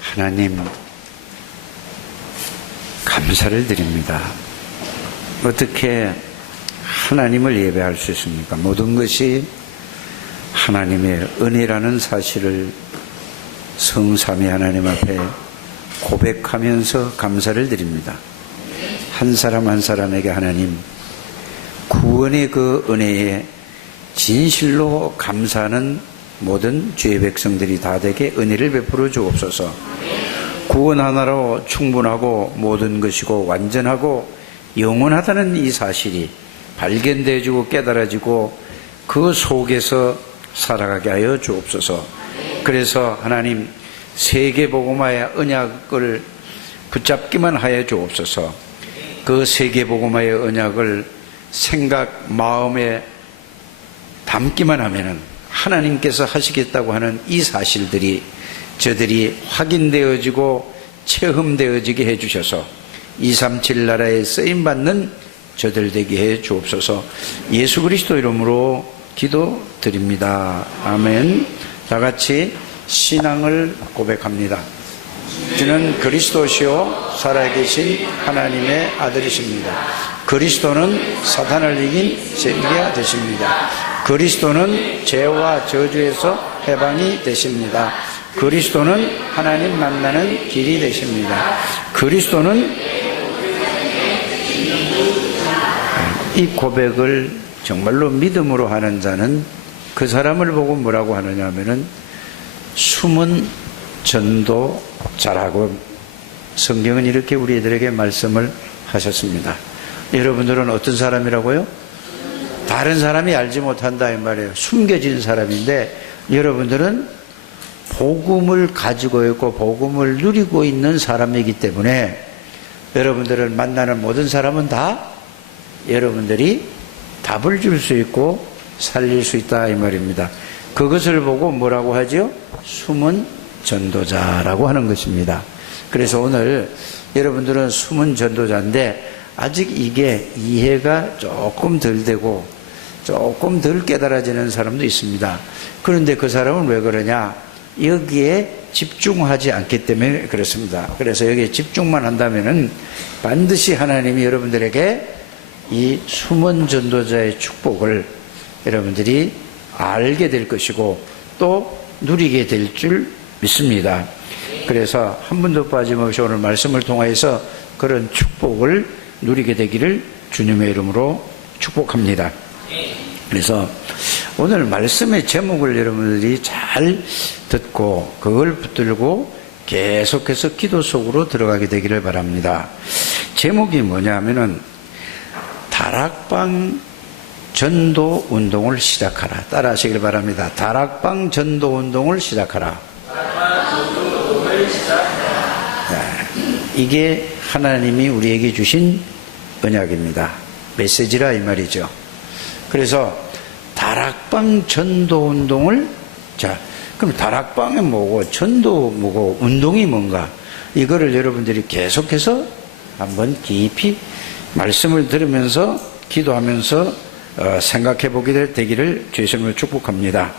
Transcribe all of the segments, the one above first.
하나님, 감사를 드립니다. 어떻게 하나님을 예배할 수 있습니까? 모든 것이 하나님의 은혜라는 사실을 성삼위 하나님 앞에 고백하면서 감사를 드립니다. 한 사람 한 사람에게 하나님, 구원의 그 은혜에 진실로 감사하는 모든 주의 백성들이 다 되게 은혜를 베풀어 주옵소서. 구원 하나로 충분하고 모든 것이고 완전하고 영원하다는 이 사실이 발견되어지고 깨달아지고 그 속에서 살아가게 하여 주옵소서. 그래서 하나님, 세계복음화의 언약을 붙잡기만 하여 주옵소서. 그 세계복음화의 언약을 생각, 마음에 담기만 하면은 하나님께서 하시겠다고 하는 이 사실들이 저들이 확인되어지고 체험되어지게 해주셔서 237 나라에 쓰임받는 저들 되게 해 주옵소서. 예수 그리스도 이름으로 기도드립니다. 아멘. 다 같이 신앙을 고백합니다. 주는 그리스도시요 살아계신 하나님의 아들이십니다. 그리스도는 사탄을 이긴 진리가 되십니다. 그리스도는 죄와 저주에서 해방이 되십니다. 그리스도는 하나님 만나는 길이 되십니다. 그리스도는 이 고백을 정말로 믿음으로 하는 자는 그 사람을 보고 뭐라고 하느냐 하면은 숨은 전도자라고 성경은 이렇게 우리들에게 말씀을 하셨습니다. 여러분들은 어떤 사람이라고요? 다른 사람이 알지 못한다 이 말이에요. 숨겨진 사람인데 여러분들은 복음을 가지고 있고 복음을 누리고 있는 사람이기 때문에 여러분들을 만나는 모든 사람은 다 여러분들이 답을 줄 수 있고 살릴 수 있다 이 말입니다. 그것을 보고 뭐라고 하죠? 숨은 전도자라고 하는 것입니다. 그래서 오늘 여러분들은 숨은 전도자인데 아직 이게 이해가 조금 덜 되고 조금 덜 깨달아지는 사람도 있습니다. 그런데 그 사람은 왜 그러냐? 여기에 집중하지 않기 때문에 그렇습니다. 그래서 여기에 집중만 한다면은 반드시 하나님이 여러분들에게 이 숨은 전도자의 축복을 여러분들이 알게 될 것이고 또 누리게 될 줄 믿습니다. 그래서 한 분도 빠짐없이 오늘 말씀을 통하여서 그런 축복을 누리게 되기를 주님의 이름으로 축복합니다. 그래서 오늘 말씀의 제목을 여러분들이 잘 듣고 그걸 붙들고 계속해서 기도 속으로 들어가게 되기를 바랍니다. 제목이 뭐냐 하면은 다락방 전도 운동을 시작하라. 따라 하시길 바랍니다. 다락방 전도 운동을 시작하라. 이게 하나님이 우리에게 주신 언약입니다. 메시지라 이 말이죠. 그래서 다락방 전도 운동을, 자, 그럼 다락방이 뭐고 전도 뭐고 운동이 뭔가, 이거를 여러분들이 계속해서 한번 깊이 말씀을 들으면서 기도하면서 생각해 보게 되기를 주의 이름으로 축복합니다.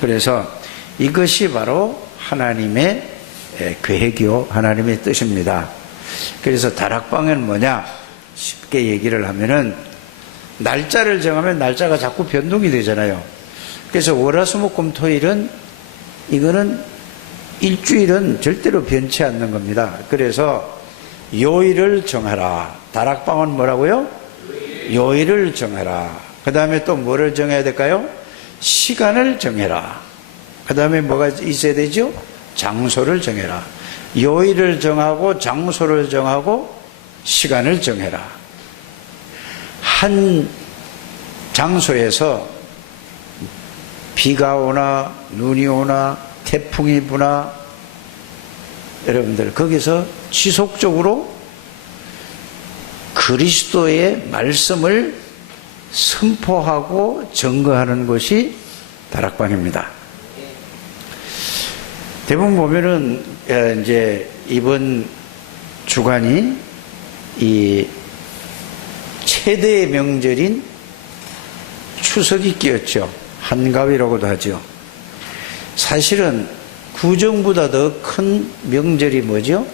그래서 이것이 바로 하나님의 계획이요 하나님의 뜻입니다. 그래서 다락방은 뭐냐? 쉽게 얘기를 하면은 날짜를 정하면 날짜가 자꾸 변동이 되잖아요. 그래서 월화수목금토일은 이거는 일주일은 절대로 변치 않는 겁니다. 그래서 요일을 정하라. 다락방은 뭐라고요? 요일을 정해라. 그 다음에 또 뭐를 정해야 될까요? 시간을 정해라. 그 다음에 뭐가 있어야 되죠? 장소를 정해라. 요일을 정하고 장소를 정하고 시간을 정해라. 한 장소에서 비가 오나 눈이 오나 태풍이 부나 여러분들 거기서 지속적으로 그리스도의 말씀을 선포하고 증거하는 것이 다락방입니다. 대부분 보면은 이제 이번 주간이 이 최대의 명절인 추석이 끼었죠. 한가위라고도 하죠. 사실은 구정보다 더 큰 명절이 뭐죠?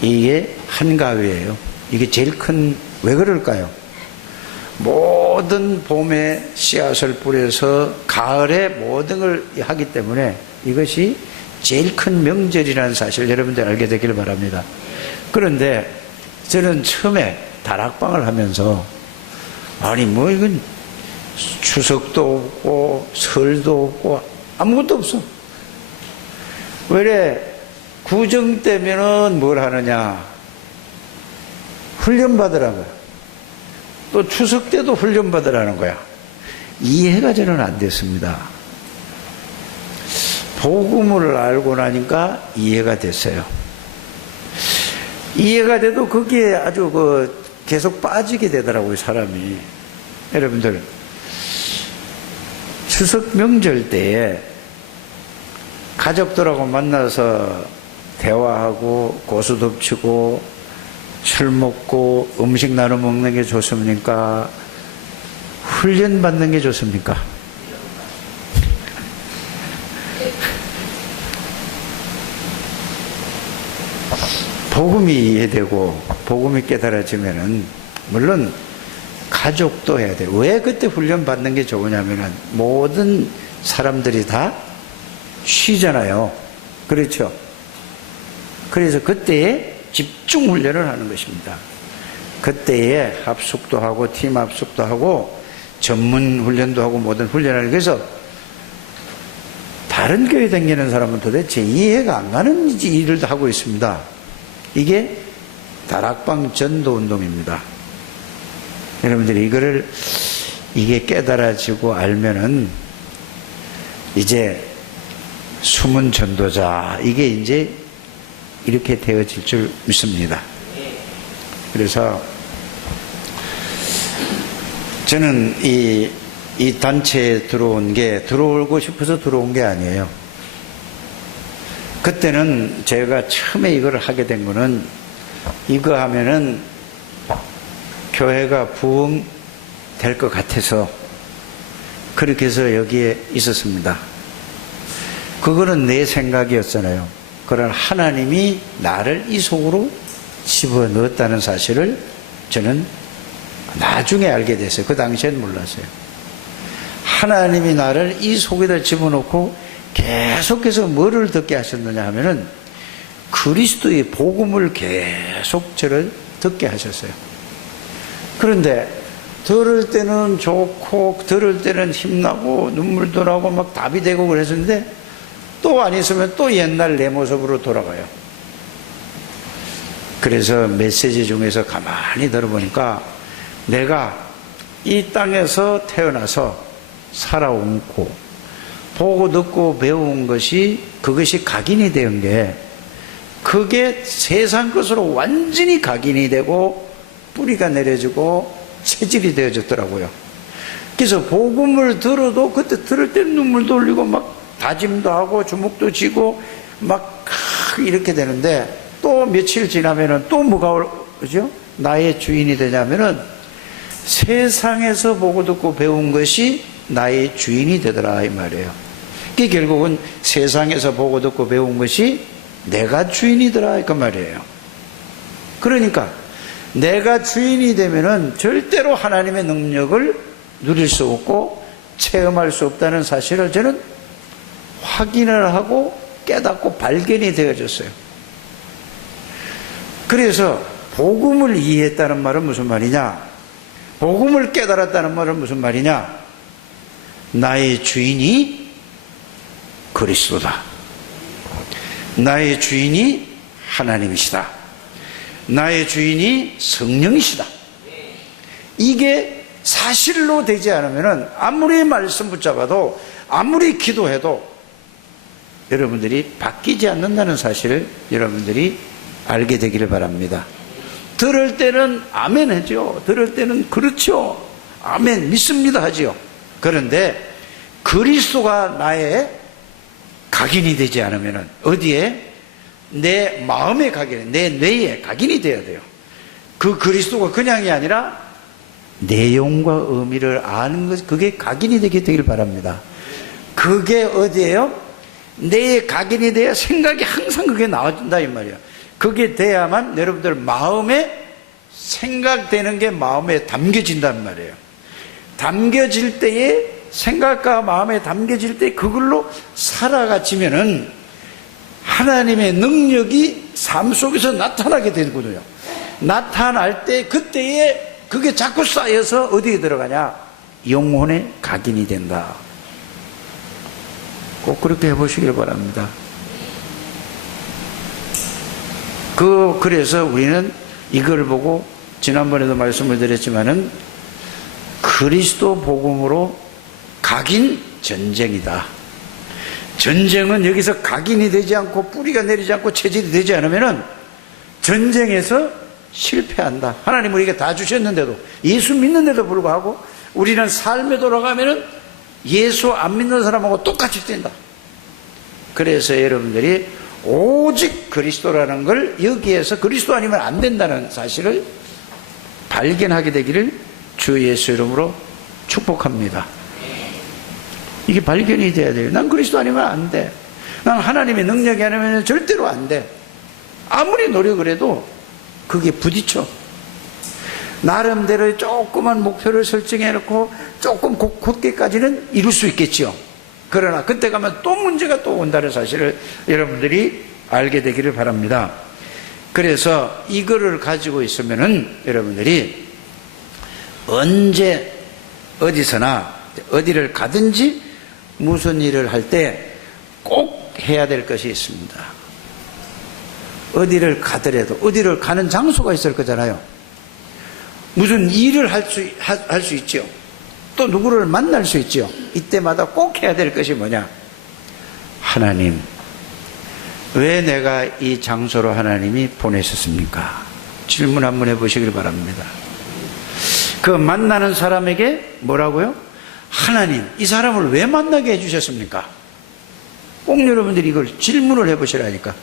이게 한가위예요. 이게 제일 큰, 왜 그럴까요? 모든 봄에 씨앗을 뿌려서 가을에 모든 걸 하기 때문에 이것이 제일 큰 명절이라는 사실을 여러분들 알게 되기를 바랍니다. 그런데 저는 처음에 다락방을 하면서 아니 뭐 이건 추석도 없고 설도 없고 아무것도 없어. 왜 구정 때면은 뭘 하느냐? 훈련 받으라고요. 또 추석 때도 훈련 받으라는 거야. 이해가 저는 안 됐습니다. 복음을 알고 나니까 이해가 됐어요. 이해가 돼도 거기에 아주 계속 빠지게 되더라고요, 사람이. 여러분들, 추석 명절 때에 가족들하고 만나서 대화하고 고수 덮치고 술 먹고 음식 나눠 먹는 게 좋습니까? 훈련 받는 게 좋습니까? 복음이 이해되고 복음이 깨달아지면은 물론 가족도 해야 돼요. 왜 그때 훈련 받는 게 좋으냐면은 모든 사람들이 다 쉬잖아요. 그렇죠? 그래서 그때에 집중 훈련을 하는 것입니다. 그때에 합숙도 하고 팀 합숙도 하고 전문 훈련도 하고 모든 훈련을. 그래서 다른 교회 다니는 사람은 도대체 이해가 안 가는 일을 하고 있습니다. 이게 다락방 전도 운동입니다. 여러분들이 이게 깨달아지고 알면은 이제 숨은 전도자, 이게 이제 이렇게 되어질 줄 믿습니다. 그래서 저는 이 단체에 들어오고 싶어서 들어온 게 아니에요. 그때는 제가 처음에 이걸 하게 된 거는 이거 하면은 교회가 부흥될 것 같아서 그렇게 해서 여기에 있었습니다. 그거는 내 생각이었잖아요. 그러나 하나님이 나를 이 속으로 집어넣었다는 사실을 저는 나중에 알게 됐어요. 그 당시엔 몰랐어요. 하나님이 나를 이 속에다 집어넣고 계속해서 뭐를 듣게 하셨느냐 하면은 그리스도의 복음을 계속 저를 듣게 하셨어요. 그런데 들을 때는 좋고 들을 때는 힘나고 눈물도 나고 막 답이 되고 그랬었는데 또 안 있으면 또 옛날 내 모습으로 돌아가요. 그래서 메시지 중에서 가만히 들어보니까 내가 이 땅에서 태어나서 살아온고 보고 듣고 배운 것이 그것이 각인이 된 게 그게 세상 것으로 완전히 각인이 되고 뿌리가 내려지고 체질이 되어졌더라고요. 그래서 복음을 들어도 그때 들을 때 눈물도 흘리고 막 다짐도 하고 주먹도 쥐고 막 이렇게 되는데 또 며칠 지나면은 또 뭐가 그죠? 나의 주인이 되냐면은 세상에서 보고 듣고 배운 것이 나의 주인이 되더라 이 말이에요. 그게 결국은 세상에서 보고 듣고 배운 것이 내가 주인이더라 그 말이에요. 그러니까 내가 주인이 되면은 절대로 하나님의 능력을 누릴 수 없고 체험할 수 없다는 사실을 저는 확인을 하고 깨닫고 발견이 되어졌어요. 그래서 복음을 이해했다는 말은 무슨 말이냐? 복음을 깨달았다는 말은 무슨 말이냐? 나의 주인이 그리스도다. 나의 주인이 하나님이시다. 나의 주인이 성령이시다. 이게 사실로 되지 않으면 아무리 말씀 붙잡아도 아무리 기도해도 여러분들이 바뀌지 않는다는 사실을 여러분들이 알게 되기를 바랍니다. 들을 때는 아멘 하죠. 들을 때는 그렇죠. 아멘 믿습니다 하죠. 그런데 그리스도가 나의 각인이 되지 않으면 어디에? 내 마음에 각인, 내 뇌에 각인이 되어야 돼요. 그 그리스도가 그냥이 아니라 내용과 의미를 아는 것, 그게 각인이 되게 되길 바랍니다. 그게 어디예요? 내에 각인이 돼야 생각이 항상 그게 나와준다 이 말이에요. 그게 돼야만 여러분들 마음에 생각되는 게 마음에 담겨진단 말이에요. 담겨질 때에 생각과 마음에 담겨질 때 그걸로 살아가지면은 하나님의 능력이 삶 속에서 나타나게 되거든요. 나타날 때 그때에 그게 자꾸 쌓여서 어디에 들어가냐? 영혼에 각인이 된다. 꼭 그렇게 해보시길 바랍니다. 그래서 우리는 이걸 보고 지난번에도 말씀을 드렸지만은 그리스도 복음으로 각인 전쟁이다. 전쟁은 여기서 각인이 되지 않고 뿌리가 내리지 않고 체질이 되지 않으면은 전쟁에서 실패한다. 하나님 우리에게 다 주셨는데도, 예수 믿는데도 불구하고 우리는 삶에 돌아가면은 예수 안 믿는 사람하고 똑같이 된다. 그래서 여러분들이 오직 그리스도라는 걸 여기에서 그리스도 아니면 안 된다는 사실을 발견하게 되기를 주 예수 이름으로 축복합니다. 이게 발견이 돼야 돼요. 난 그리스도 아니면 안 돼. 난 하나님의 능력이 아니면 절대로 안 돼. 아무리 노력을 해도 그게 부딪혀. 나름대로 조그만 목표를 설정해 놓고 조금 곧게까지는 이룰 수 있겠죠. 그러나 그때 가면 또 문제가 또 온다는 사실을 여러분들이 알게 되기를 바랍니다. 그래서 이거를 가지고 있으면은 여러분들이 언제 어디서나 어디를 가든지 무슨 일을 할 때 꼭 해야 될 것이 있습니다. 어디를 가더라도 어디를 가는 장소가 있을 거잖아요. 무슨 일을 할 수 있죠. 또 누구를 만날 수 있죠. 이때마다 꼭 해야 될 것이 뭐냐? 하나님, 왜 내가 이 장소로 하나님이 보내셨습니까? 질문 한번 해보시길 바랍니다. 그 만나는 사람에게 뭐라고요? 하나님, 이 사람을 왜 만나게 해주셨습니까? 꼭 여러분들이 이걸 질문을 해보시라니까.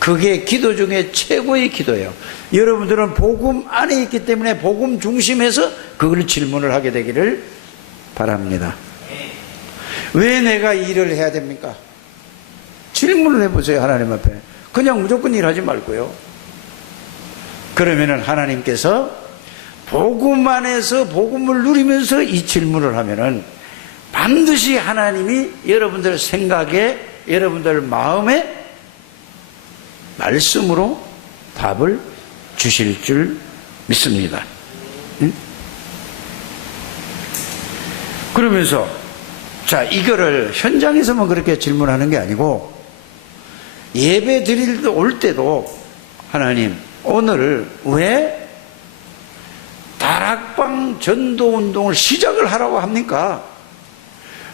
그게 기도 중에 최고의 기도예요. 여러분들은 복음 안에 있기 때문에 복음 중심에서 그걸 질문을 하게 되기를 바랍니다. 왜 내가 일을 해야 됩니까? 질문을 해보세요. 하나님 앞에. 그냥 무조건 일하지 말고요. 그러면은 하나님께서 복음 안에서 복음을 누리면서 이 질문을 하면은 반드시 하나님이 여러분들 생각에, 여러분들 마음에 말씀으로 답을 주실 줄 믿습니다. 응? 그러면서 자, 이거를 현장에서만 그렇게 질문하는 게 아니고 예배 드릴 때 올 때도 하나님, 오늘 왜 다락방 전도 운동을 시작을 하라고 합니까?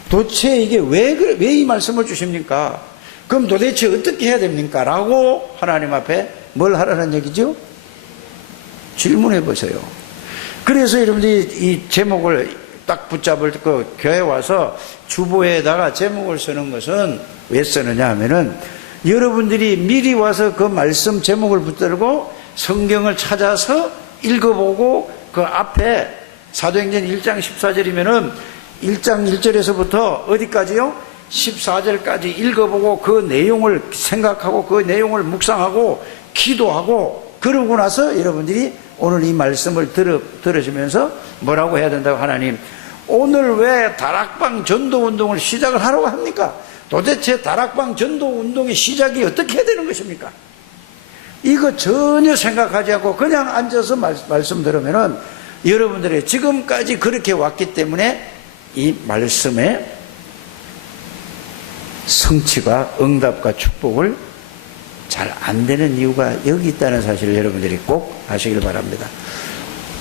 도대체 이게 왜 이 말씀을 주십니까? 그럼 도대체 어떻게 해야 됩니까? 라고 하나님 앞에 뭘 하라는 얘기죠? 질문해 보세요. 그래서 여러분들이 이 제목을 딱 붙잡을 그 교회 와서 주보에다가 제목을 쓰는 것은 왜 쓰느냐 하면은 여러분들이 미리 와서 그 말씀 제목을 붙들고 성경을 찾아서 읽어보고 그 앞에 사도행전 1장 14절이면은 1장 1절에서부터 어디까지요? 14절까지 읽어보고 그 내용을 생각하고 그 내용을 묵상하고 기도하고 그러고 나서 여러분들이 오늘 이 말씀을 들으시면서 뭐라고 해야 된다고? 하나님, 오늘 왜 다락방 전도 운동을 시작을 하라고 합니까? 도대체 다락방 전도 운동의 시작이 어떻게 해야 되는 것입니까? 이거 전혀 생각하지 않고 그냥 앉아서 말씀 들으면은 여러분들이 지금까지 그렇게 왔기 때문에 이 말씀의 성취가, 응답과 축복을 잘 안 되는 이유가 여기 있다는 사실을 여러분들이 꼭 아시길 바랍니다.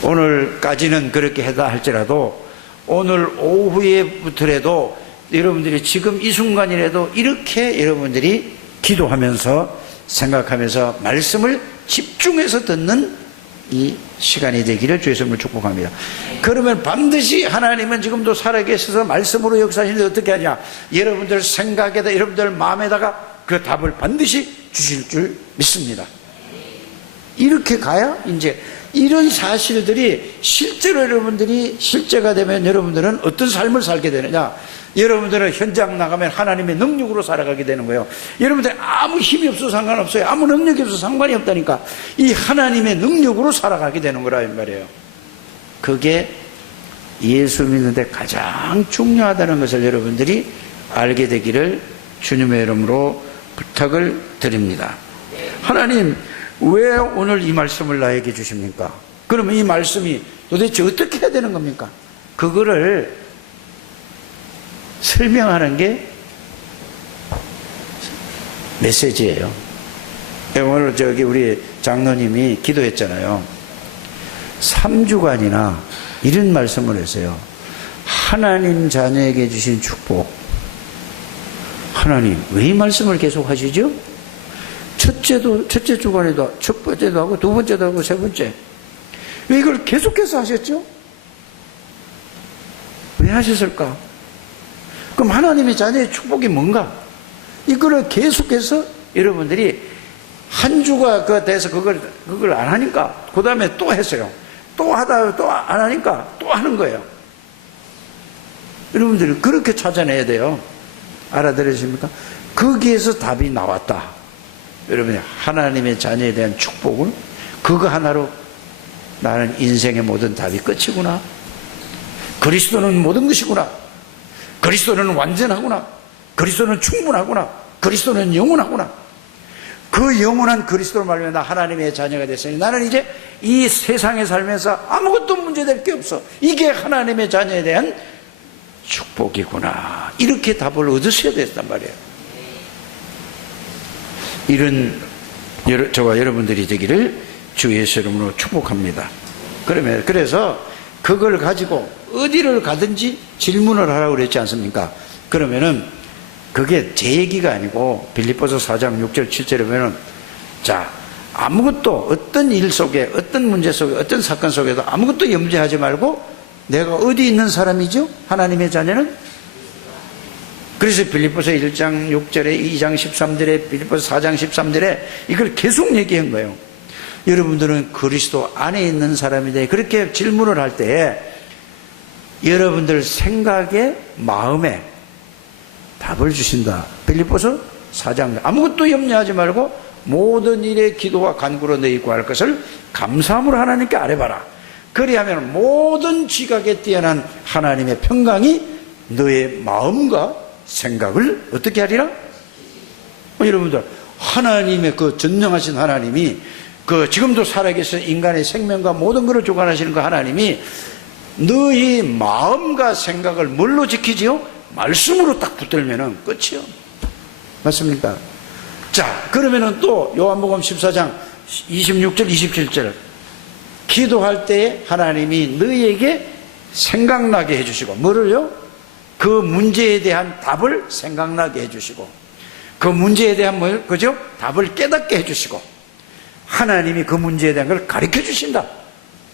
오늘까지는 그렇게 해다 할지라도 오늘 오후에부터라도 여러분들이 지금 이 순간이라도 이렇게 여러분들이 기도하면서 생각하면서 말씀을 집중해서 듣는 이 시간이 되기를 주의 이름으로 축복합니다. 그러면 반드시 하나님은 지금도 살아계셔서 말씀으로 역사하시는데 어떻게 하냐? 여러분들 생각에다, 여러분들 마음에다가 그 답을 반드시 주실 줄 믿습니다. 이렇게 가야 이제 이런 사실들이 실제로 여러분들이 실제가 되면 여러분들은 어떤 삶을 살게 되느냐? 여러분들은 현장 나가면 하나님의 능력으로 살아가게 되는 거예요. 여러분들 아무 힘이 없어도 상관없어요. 아무 능력이 없어도 상관이 없다니까. 이 하나님의 능력으로 살아가게 되는 거라 이 말이에요. 그게 예수 믿는데 가장 중요하다는 것을 여러분들이 알게 되기를 주님의 이름으로 부탁을 드립니다. 하나님, 왜 오늘 이 말씀을 나에게 주십니까? 그러면 이 말씀이 도대체 어떻게 해야 되는 겁니까? 그거를 설명하는 게 메시지예요. 오늘 우리 장로님이 기도했잖아요. 3주간이나 이런 말씀을 했어요. 하나님 자녀에게 주신 축복. 하나님, 왜 이 말씀을 계속 하시죠? 첫째 주간에도 첫 번째도 하고 두 번째도 하고 세 번째. 왜 이걸 계속해서 하셨죠? 왜 하셨을까? 그럼 하나님의 자녀의 축복이 뭔가? 이거를 계속해서 여러분들이 한 주가 돼서 그걸 안 하니까 그 다음에 또 했어요. 또 하다 또 안 하니까 또 하는 거예요. 여러분들이 그렇게 찾아내야 돼요. 알아들으십니까? 거기에서 답이 나왔다. 여러분이 하나님의 자녀에 대한 축복을 그거 하나로 나는 인생의 모든 답이 끝이구나. 그리스도는 모든 것이구나. 그리스도는 완전하구나. 그리스도는 충분하구나. 그리스도는 영원하구나. 그 영원한 그리스도로 말미암아 나 하나님의 자녀가 됐으니 나는 이제 이 세상에 살면서 아무것도 문제될 게 없어. 이게 하나님의 자녀에 대한 축복이구나. 이렇게 답을 얻으셔야 됐단 말이에요. 이런 저와 여러분들이 되기를 주 예수 이름으로 축복합니다. 그래서 그걸 가지고 어디를 가든지 질문을 하라고 그랬지 않습니까? 그러면은 그게 제 얘기가 아니고 빌립보서 4장 6절 7절에 보면은 자, 아무것도 어떤 일 속에 어떤 문제 속에 어떤 사건 속에도 아무것도 염려하지 말고 내가 어디 있는 사람이죠? 하나님의 자녀는? 그래서 빌립보서 1장 6절에 2장 13절에 빌립보서 4장 13절에 이걸 계속 얘기한 거예요. 여러분들은 그리스도 안에 있는 사람인데 그렇게 질문을 할 때에 여러분들 생각에 마음에 답을 주신다. 빌립보서 4장 아무것도 염려하지 말고 모든 일에 기도와 간구로 너희 구할 것을 감사함으로 하나님께 아뢰봐라. 그리하면 모든 지각에 뛰어난 하나님의 평강이 너의 마음과 생각을 어떻게 하리라? 여러분들 하나님의 그 전능하신 하나님이 그 지금도 살아계신 인간의 생명과 모든 것을 주관하시는 그 하나님이 너희 마음과 생각을 뭘로 지키지요? 말씀으로 딱 붙들면은 끝이요. 맞습니까? 자, 그러면은 또 요한복음 14장 26절 27절 기도할 때에 하나님이 너희에게 생각나게 해주시고 뭐를요? 그 문제에 대한 답을 생각나게 해주시고 그 문제에 대한 뭘 그죠? 답을 깨닫게 해주시고 하나님이 그 문제에 대한 걸 가르쳐 주신다.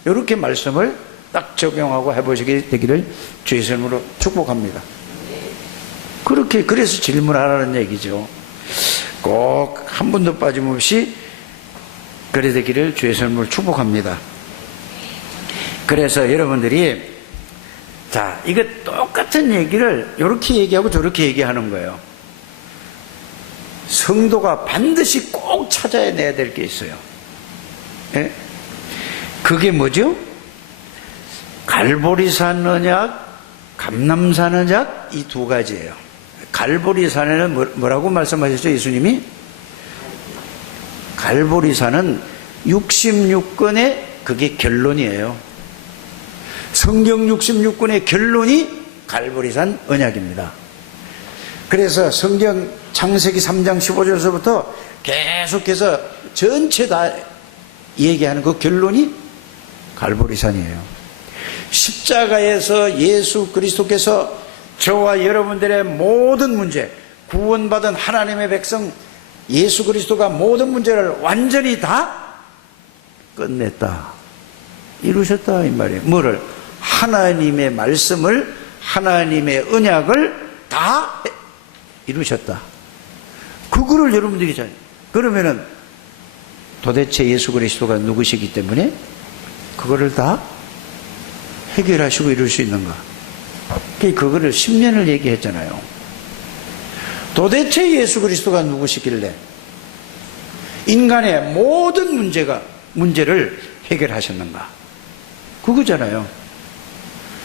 이렇게 말씀을 딱 적용하고 해보시게 되기를 주의 이름으로 축복합니다. 그래서 질문하라는 얘기죠. 꼭 한 분도 빠짐없이 그래 되기를 주의 이름으로 축복합니다. 그래서 여러분들이 자, 이거 똑같은 얘기를 이렇게 얘기하고 저렇게 얘기하는 거예요. 성도가 반드시 꼭 찾아내야 될 게 있어요. 예? 그게 뭐죠? 갈보리산 언약, 감람산 언약 이 두 가지예요. 갈보리산에는 뭐라고 말씀하셨죠? 예수님이? 갈보리산은 66권의 그게 결론이에요. 성경 66권의 결론이 갈보리산 언약입니다. 그래서 성경 창세기 3장 15절에서부터 계속해서 전체 다 얘기하는 그 결론이 갈보리산이에요. 십자가에서 예수 그리스도께서 저와 여러분들의 모든 문제, 구원받은 하나님의 백성 예수 그리스도가 모든 문제를 완전히 다 끝냈다. 이루셨다 이 말이에요. 뭐를? 하나님의 말씀을 하나님의 언약을 다 이루셨다. 그거를 여러분들이 잘 그러면은 도대체 예수 그리스도가 누구시기 때문에 그거를 다 해결하시고 이룰 수 있는가? 그거를 10년을 얘기했잖아요. 도대체 예수 그리스도가 누구시길래 인간의 모든 문제를 해결하셨는가? 그거잖아요.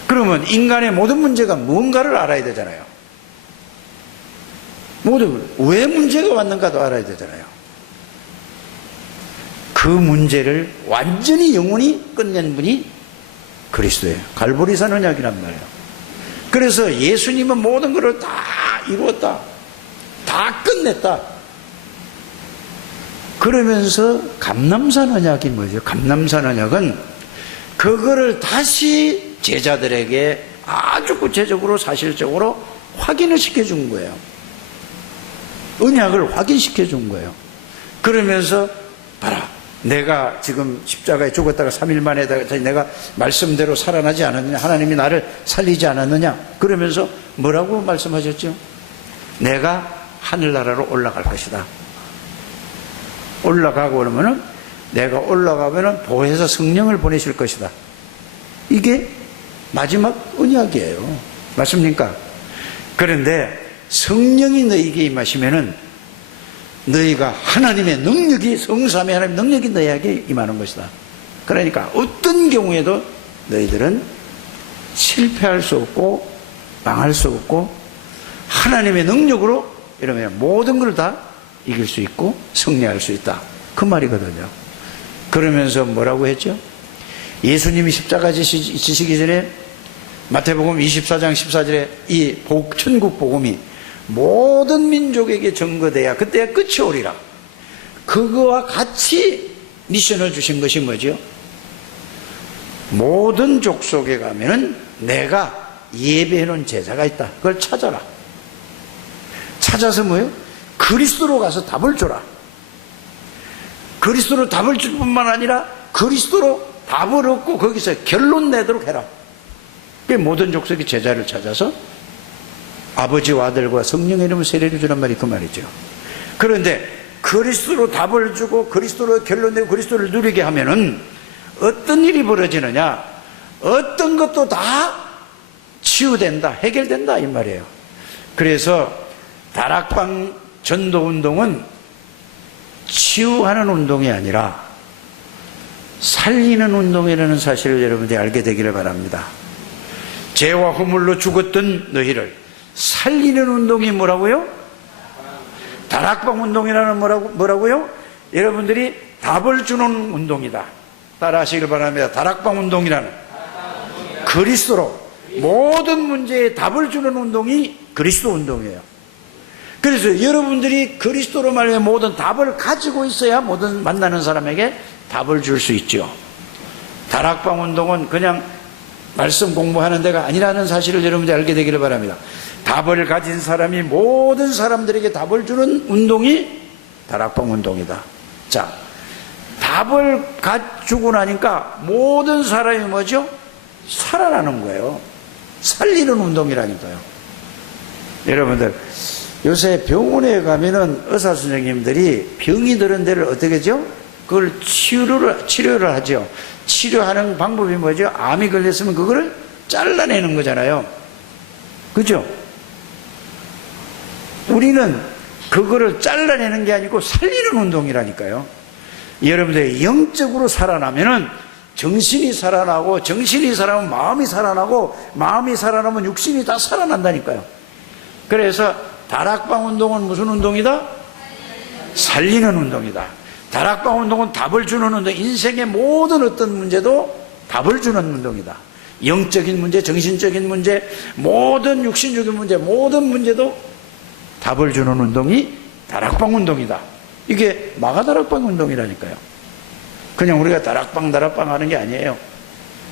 그러면 인간의 모든 문제가 뭔가를 알아야 되잖아요. 왜 문제가 왔는가도 알아야 되잖아요. 그 문제를 완전히 영원히 끝낸 분이 그리스도예요. 갈보리산 언약이란 말이에요. 그래서 예수님은 모든 것을 다 이루었다. 다 끝냈다. 그러면서 감람산 언약이 뭐죠? 감람산 언약은 그거를 다시 제자들에게 아주 구체적으로 사실적으로 확인을 시켜준 거예요. 언약을 확인시켜 준 거예요. 그러면서 봐라, 내가 지금 십자가에 죽었다가 3일 만에 내가 말씀대로 살아나지 않았느냐, 하나님이 나를 살리지 않았느냐, 그러면서 뭐라고 말씀하셨죠? 내가 하늘나라로 올라갈 것이다. 올라가고 그러면은 내가 올라가면은 보혜사 성령을 보내실 것이다. 이게 마지막 언약이에요. 맞습니까? 그런데 성령이 너희에게 임하시면은 너희가 하나님의 능력이, 성삼위 하나님의 능력이 너희에게 임하는 것이다. 그러니까 어떤 경우에도 너희들은 실패할 수 없고 망할 수 없고 하나님의 능력으로 이러면 모든 걸 다 이길 수 있고 승리할 수 있다. 그 말이거든요. 그러면서 뭐라고 했죠? 예수님이 십자가 지시기 전에 마태복음 24장 14절에 이 천국 복음이 모든 민족에게 전거돼야 그때야 끝이 오리라. 그거와 같이 미션을 주신 것이 뭐죠? 모든 족속에 가면은 내가 예배해놓은 제자가 있다. 그걸 찾아라. 찾아서 뭐예요? 그리스도로 가서 답을 줘라. 그리스도로 답을 줄 뿐만 아니라 그리스도로 답을 얻고 거기서 결론 내도록 해라. 모든 족속이 제자를 찾아서 아버지와 아들과 성령의 이름으로 세례를 주란 말이 그 말이죠. 그런데 그리스도로 답을 주고 그리스도로 결론 내고 그리스도를 누리게 하면은 어떤 일이 벌어지느냐? 어떤 것도 다 치유된다, 해결된다 이 말이에요. 그래서 다락방 전도운동은 치유하는 운동이 아니라 살리는 운동이라는 사실을 여러분들이 알게 되기를 바랍니다. 죄와 허물로 죽었던 너희를 살리는 운동이 뭐라고요? 다락방 운동이라는 뭐라고요? 여러분들이 답을 주는 운동이다. 따라 하시길 바랍니다. 다락방 운동이라는 그리스도로 모든 문제에 답을 주는 운동이 그리스도 운동이에요. 그래서 여러분들이 그리스도로 말하면 모든 답을 가지고 있어야 모든 만나는 사람에게 답을 줄 수 있죠. 다락방 운동은 그냥 말씀 공부하는 데가 아니라는 사실을 여러분들이 알게 되기를 바랍니다. 답을 가진 사람이 모든 사람들에게 답을 주는 운동이 다락방 운동이다. 자, 답을 주고 나니까 모든 사람이 뭐죠? 살아나는 거예요. 살리는 운동이라니까요. 여러분들, 요새 병원에 가면은 의사 선생님들이 병이 들은 데를 어떻게 하죠? 그걸 치료를 하죠. 치료하는 방법이 뭐죠? 암이 걸렸으면 그거를 잘라내는 거잖아요. 그죠? 우리는 그거를 잘라내는 게 아니고 살리는 운동이라니까요. 여러분들이 영적으로 살아나면은 정신이 살아나고, 정신이 살아나면 마음이 살아나고, 마음이 살아나면 육신이 다 살아난다니까요. 그래서 다락방 운동은 무슨 운동이다? 살리는 운동이다. 다락방 운동은 답을 주는 운동. 인생의 모든 어떤 문제도 답을 주는 운동이다. 영적인 문제, 정신적인 문제, 모든 육신적인 문제, 모든 문제도 답을 주는 운동이 다락방 운동이다. 이게 마가다락방 운동이라니까요. 그냥 우리가 다락방 하는 게 아니에요.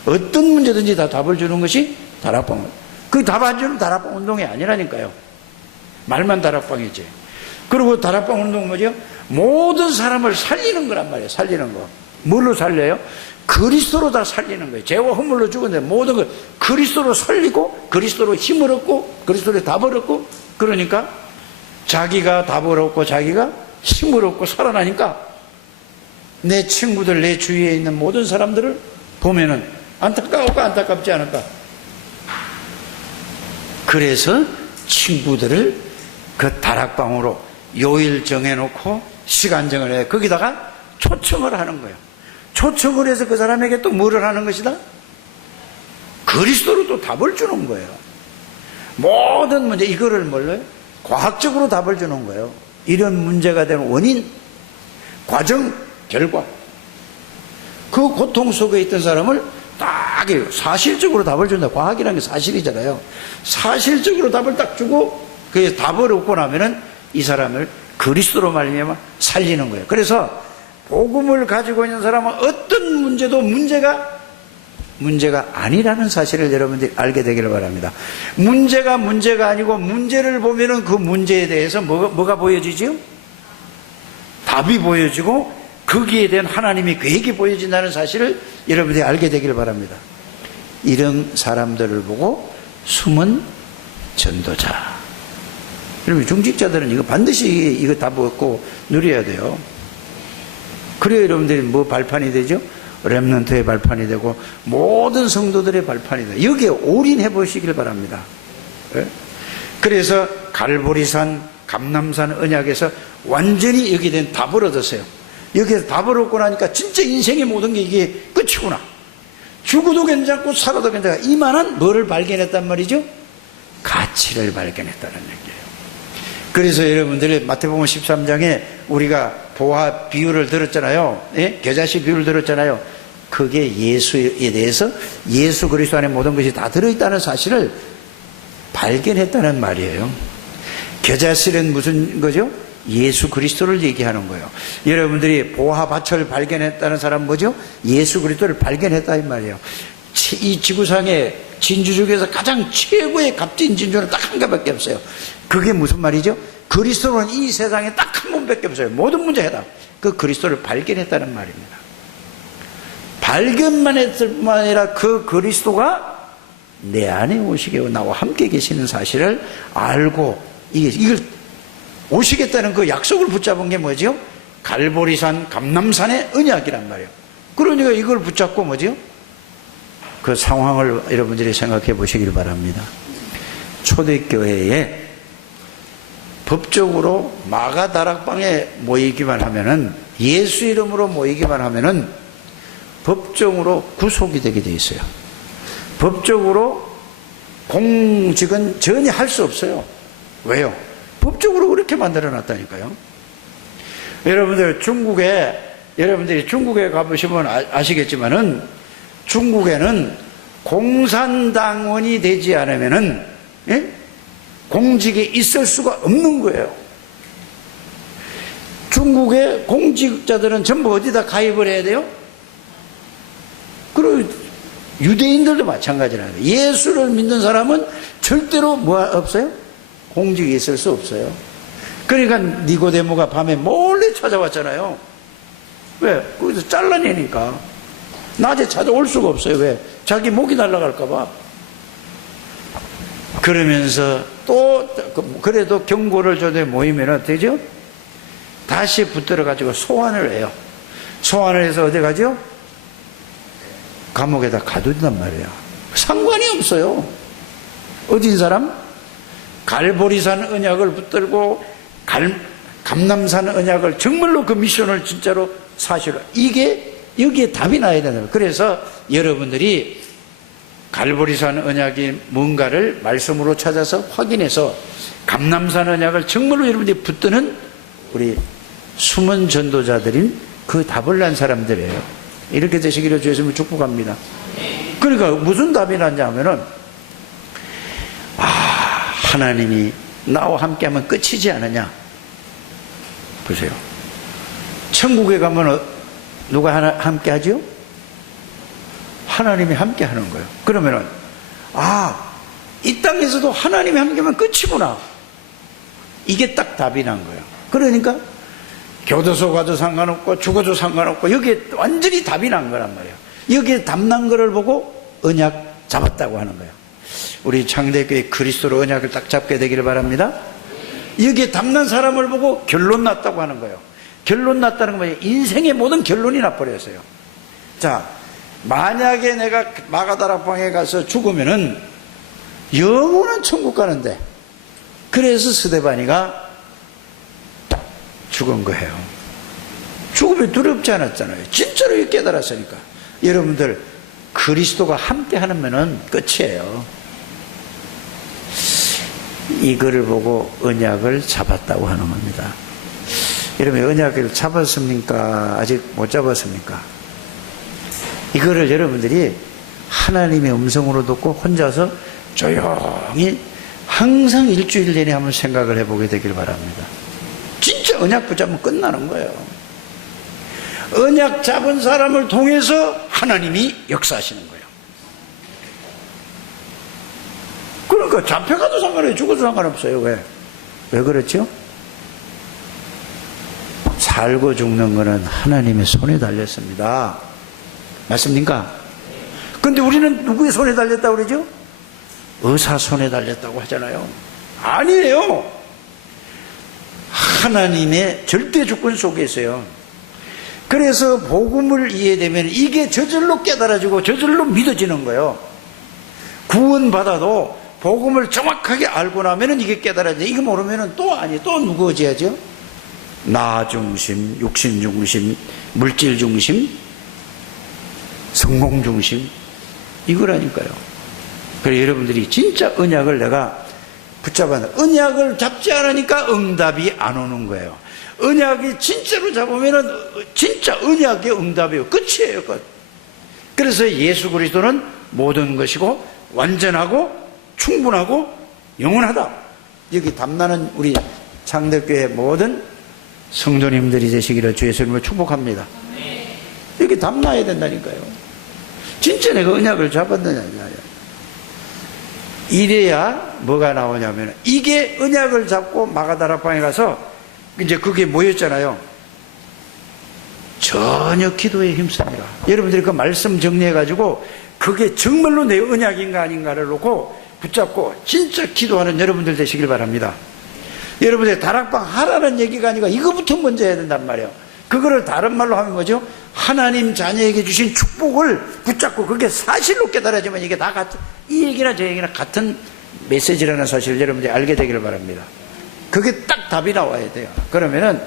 어떤 문제든지 다 답을 주는 것이 다락방. 그 답 안 주는 다락방 운동이 아니라니까요. 말만 다락방이지. 그리고 다락방 운동은 뭐죠? 모든 사람을 살리는 거란 말이에요. 살리는 거. 뭘로 살려요? 그리스도로 다 살리는 거예요. 죄와 허물로 죽었는데 모든 걸 그리스도로 살리고 그리스도로 힘을 얻고 그리스도로 답을 얻고, 그러니까 자기가 답을 얻고 자기가 힘을 얻고 살아나니까 내 친구들, 내 주위에 있는 모든 사람들을 보면은 안타까울까 안타깝지 않을까? 그래서 친구들을 그 다락방으로 요일 정해놓고 시간 정을 해 거기다가 초청을 하는 거예요. 초청을 해서 그 사람에게 또 뭐를 하는 것이다? 그리스도로 또 답을 주는 거예요. 모든 문제, 이거를 몰라요? 과학적으로 답을 주는 거예요. 이런 문제가 되는 원인, 과정, 결과. 그 고통 속에 있던 사람을 딱 사실적으로 답을 준다. 과학이라는 게 사실이잖아요. 사실적으로 답을 딱 주고 그 답을 얻고 나면은 이 사람을 그리스도로 말미암아 살리는 거예요. 그래서 복음을 가지고 있는 사람은 어떤 문제도 문제가 아니라는 사실을 여러분들이 알게 되기를 바랍니다. 문제가 아니고 문제를 보면은 그 문제에 대해서 뭐가 보여지죠? 답이 보여지고 거기에 대한 하나님의 계획이 보여진다는 사실을 여러분들이 알게 되기를 바랍니다. 이런 사람들을 보고 숨은 전도자. 여러분 중직자들은 이거 반드시 이거 답 얻고 누려야 돼요. 그래야 여러분들이 뭐 발판이 되죠? 렘넌트의 발판이 되고 모든 성도들의 발판이 돼요. 여기에 올인해 보시길 바랍니다. 그래서 갈보리산, 감남산 언약에서 완전히 여기에 대한 답을 얻었어요. 여기에서 답을 얻고 나니까 진짜 인생의 모든 게 이게 끝이구나. 죽어도 괜찮고 살아도 괜찮아. 이만한 뭐를 발견했단 말이죠? 가치를 발견했다는 얘기예요. 그래서 여러분들이 마태복음 13장에 우리가 보화 비유를 들었잖아요. 예? 겨자씨 비유를 들었잖아요. 그게 예수에 대해서 예수 그리스도 안에 모든 것이 다 들어있다는 사실을 발견했다는 말이에요. 겨자씨는 무슨 거죠? 예수 그리스도를 얘기하는 거예요. 여러분들이 보화밭을 발견했다는 사람은 뭐죠? 예수 그리스도를 발견했다 이 말이에요. 이 지구상의 진주 중에서 가장 최고의 값진 진주는 딱 한 개밖에 없어요. 그게 무슨 말이죠? 그리스도는 이 세상에 딱 한 번밖에 없어요. 모든 문제 해답. 그 그리스도를 발견했다는 말입니다. 발견만 했을 뿐만 아니라 그 그리스도가 내 안에 오시게 나와 함께 계시는 사실을 알고 이걸 오시겠다는 그 약속을 붙잡은 게 뭐죠? 갈보리산, 감남산의 언약이란 말이에요. 그러니까 이걸 붙잡고 뭐죠? 그 상황을 여러분들이 생각해 보시길 바랍니다. 초대교회에 법적으로 마가다락방에 모이기만 하면은, 예수 이름으로 모이기만 하면은 법적으로 구속이 되게 돼 있어요. 법적으로 공직은 전혀 할 수 없어요. 왜요? 법적으로 그렇게 만들어 놨다니까요. 여러분들이 중국에 가보시면 아시겠지만은 중국에는 공산당원이 되지 않으면은, 예? 공직에 있을 수가 없는 거예요. 중국의 공직자들은 전부 어디다 가입을 해야 돼요? 그리고 유대인들도 마찬가지라는 거예요. 예수를 믿는 사람은 절대로 뭐 없어요? 공직에 있을 수 없어요. 그러니까 니고데모가 밤에 몰래 찾아왔잖아요. 왜? 거기서 잘라내니까. 낮에 찾아올 수가 없어요. 왜? 자기 목이 날아갈까 봐. 그러면서 또 그래도 경고를 줘도 모이면 되죠? 다시 붙들어가지고 소환을 해요. 소환을 해서 어디 가죠? 감옥에다 가둔단 말이에요. 상관이 없어요. 어딘 사람? 갈보리산 언약을 붙들고 감남산 언약을 정말로 그 미션을 진짜로 사실로 이게 여기에 답이 나야 되는 거예요. 그래서 여러분들이 갈보리산 언약이 뭔가를 말씀으로 찾아서 확인해서 감남산 언약을 정말로 여러분들이 붙드는 우리 숨은 전도자들인 그 답을 난 사람들이에요. 이렇게 되시기를 주의 이름으로 축복합니다. 그러니까 무슨 답이 났냐 하면은, 하나님이 나와 함께하면 끝이지 않느냐. 보세요. 천국에 가면 누가 함께 하죠? 하나님이 함께 하는 거예요. 그러면은, 이 땅에서도 하나님이 함께하면 끝이구나. 이게 딱 답이 난 거예요. 그러니까 교도소 가도 상관없고 죽어도 상관없고 여기에 완전히 답이 난 거란 말이에요. 여기에 답 난 거를 보고 언약 잡았다고 하는 거예요. 우리 창대교회 그리스도로 언약을 딱 잡게 되기를 바랍니다. 여기에 답 난 사람을 보고 결론 났다고 하는 거예요. 결론 났다는 건 뭐예요? 인생의 모든 결론이 나버렸어요. 자, 만약에 내가 마가다락방에 가서 죽으면은 영원한 천국 가는데, 그래서 스데반이가 죽은 거예요. 죽음이 두렵지 않았잖아요. 진짜로 깨달았으니까. 여러분들, 그리스도가 함께 하면은 끝이에요. 이거를 보고 언약을 잡았다고 하는 겁니다. 여러분, 언약을 잡았습니까? 아직 못 잡았습니까? 이거를 여러분들이 하나님의 음성으로 듣고 혼자서 조용히 항상 일주일 내내 한번 생각을 해보게 되길 바랍니다. 진짜 언약 붙잡으면 끝나는 거예요. 언약 잡은 사람을 통해서 하나님이 역사하시는 거예요. 그러니까 잡혀가도 상관없어요. 죽어도 상관없어요. 왜 그렇죠? 살고 죽는 것은 하나님의 손에 달렸습니다. 맞습니까? 근데 우리는 누구의 손에 달렸다고 그러죠? 의사 손에 달렸다고 하잖아요. 아니에요. 하나님의 절대 주권 속에 있어요. 그래서 복음을 이해되면 이게 저절로 깨달아지고 저절로 믿어지는 거예요. 구원받아도 복음을 정확하게 알고 나면은 이게 깨달아져. 이거 모르면은 또 무거워져야죠. 나 중심, 육신 중심, 물질 중심, 성공 중심, 이거라니까요. 그래서 여러분들이 진짜 언약을 내가 붙잡았는데, 언약을 잡지 않으니까 응답이 안 오는 거예요. 언약이 진짜로 잡으면은 진짜 언약의 응답이에요. 끝이에요, 끝. 그래서 예수 그리스도는 모든 것이고 완전하고 충분하고 영원하다. 여기 담나는 우리 창덕교회 모든 성도님들이 되시기를 주 예수님을 축복합니다. 이렇게 담나야 된다니까요. 진짜 내가 언약을 잡았느냐. 이래야 뭐가 나오냐면, 이게 언약을 잡고 마가다락방에 가서 이제 그게 모였잖아요. 전혀 기도에 힘씁니다. 여러분들이 그 말씀 정리해가지고 그게 정말로 내 언약인가 아닌가를 놓고 붙잡고 진짜 기도하는 여러분들 되시길 바랍니다. 여러분들 다락방 하라는 얘기가 아니라 이거부터 먼저 해야 된단 말이에요. 그거를 다른 말로 하면 뭐죠? 하나님 자녀에게 주신 축복을 붙잡고 그게 사실로 깨달아지면 이게 다 같은, 이 얘기나 저 얘기나 같은 메시지라는 사실을 여러분들이 알게 되기를 바랍니다. 그게 딱 답이 나와야 돼요. 그러면은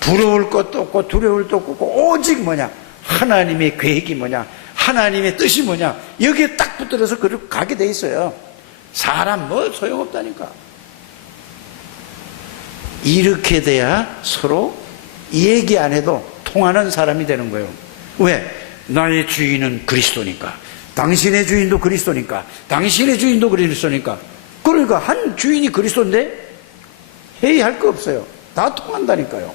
부러울 것도 없고 두려울 것도 없고 오직 뭐냐? 하나님의 계획이 뭐냐? 하나님의 뜻이 뭐냐? 여기에 딱 붙들어서 그를 가게 돼 있어요. 사람 뭐 소용없다니까. 이렇게 돼야 서로 얘기 안 해도 통하는 사람이 되는 거예요. 왜? 나의 주인은 그리스도니까. 당신의 주인도 그리스도니까. 당신의 주인도 그리스도니까. 그러니까 한 주인이 그리스도인데 회의할 거 없어요. 다 통한다니까요.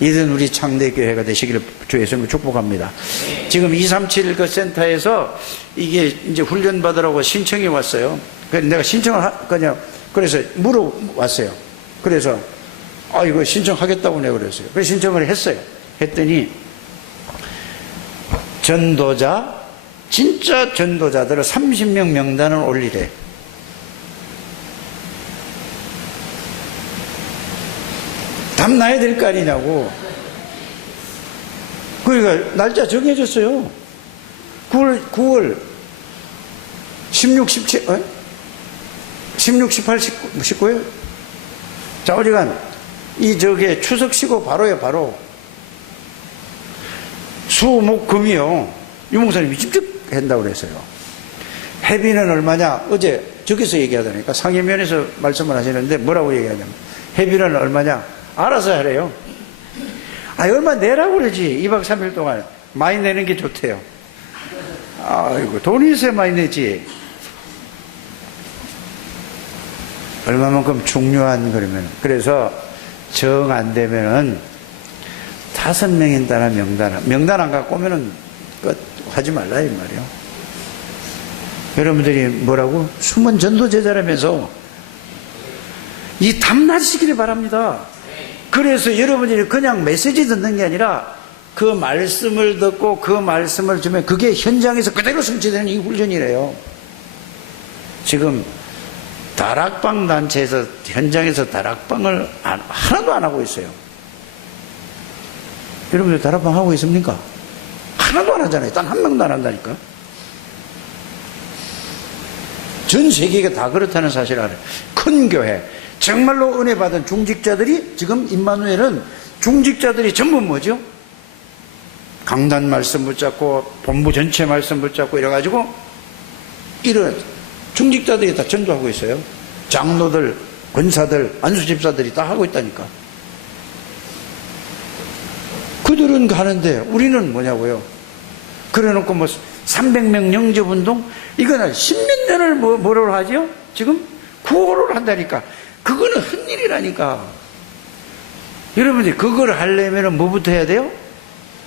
이든 우리 창대교회가 되시기를 주 예수님을 축복합니다. 지금 237 그 센터에서 이게 이제 훈련 받으라고 신청이 왔어요. 그래서 내가 신청을 그냥 그래서 물어왔어요. 그래서 이거 신청하겠다고 내가 그랬어요. 그래서 신청을 했어요. 했더니 전도자, 진짜 전도자들을 30명 명단을 올리래. 답 나야 될 거 아니냐고. 그러니까 날짜 정해졌어요. 9월 16, 17, 16, 18, 19요? 자, 어지간 저게 추석 쉬고 바로요, 바로. 수, 목, 금이요. 유목사님이 직접 한다고 그랬어요. 회비는 얼마냐? 어제 저기서 얘기하다니까 상임위원회에서 말씀을 하시는데 뭐라고 얘기하냐면, 회비는 얼마냐? 알아서 하래요. 얼마 내라고 그러지. 2박 3일 동안 많이 내는 게 좋대요. 아이고, 돈이 있어야 많이 내지. 얼마만큼 중요한 그러면. 그래서 정 안 되면은 5명인 명단 안 갖고 오면은 끝 하지 말라 이 말이에요. 여러분들이 뭐라고? 숨은 전도제자라면서 이 담나시기를 바랍니다. 그래서 여러분들이 그냥 메시지 듣는 게 아니라 그 말씀을 듣고 그 말씀을 주면 그게 현장에서 그대로 성취되는 이 훈련이래요. 지금 다락방 단체에서 현장에서 다락방을 하나도 안 하고 있어요. 여러분들 다락방 하고 있습니까? 하나도 안 하잖아요. 단 한 명도 안 한다니까. 전 세계가 다 그렇다는 사실을 알아요. 큰 교회, 정말로 은혜 받은 중직자들이, 지금 임마누엘은 중직자들이 전부 뭐죠? 강단 말씀 붙잡고 본부 전체 말씀 붙잡고 이래가지고 이런 중직자들이 다 전도하고 있어요. 장로들, 권사들, 안수집사들이 다 하고 있다니까. 그들은 가는데 우리는 뭐냐고요? 그래놓고 뭐 300명 영접운동, 이거는 10몇 년을 뭐를 하죠? 지금 구호를 한다니까. 그거는 헛일이라니까. 여러분들이 그걸 하려면 뭐부터 해야 돼요?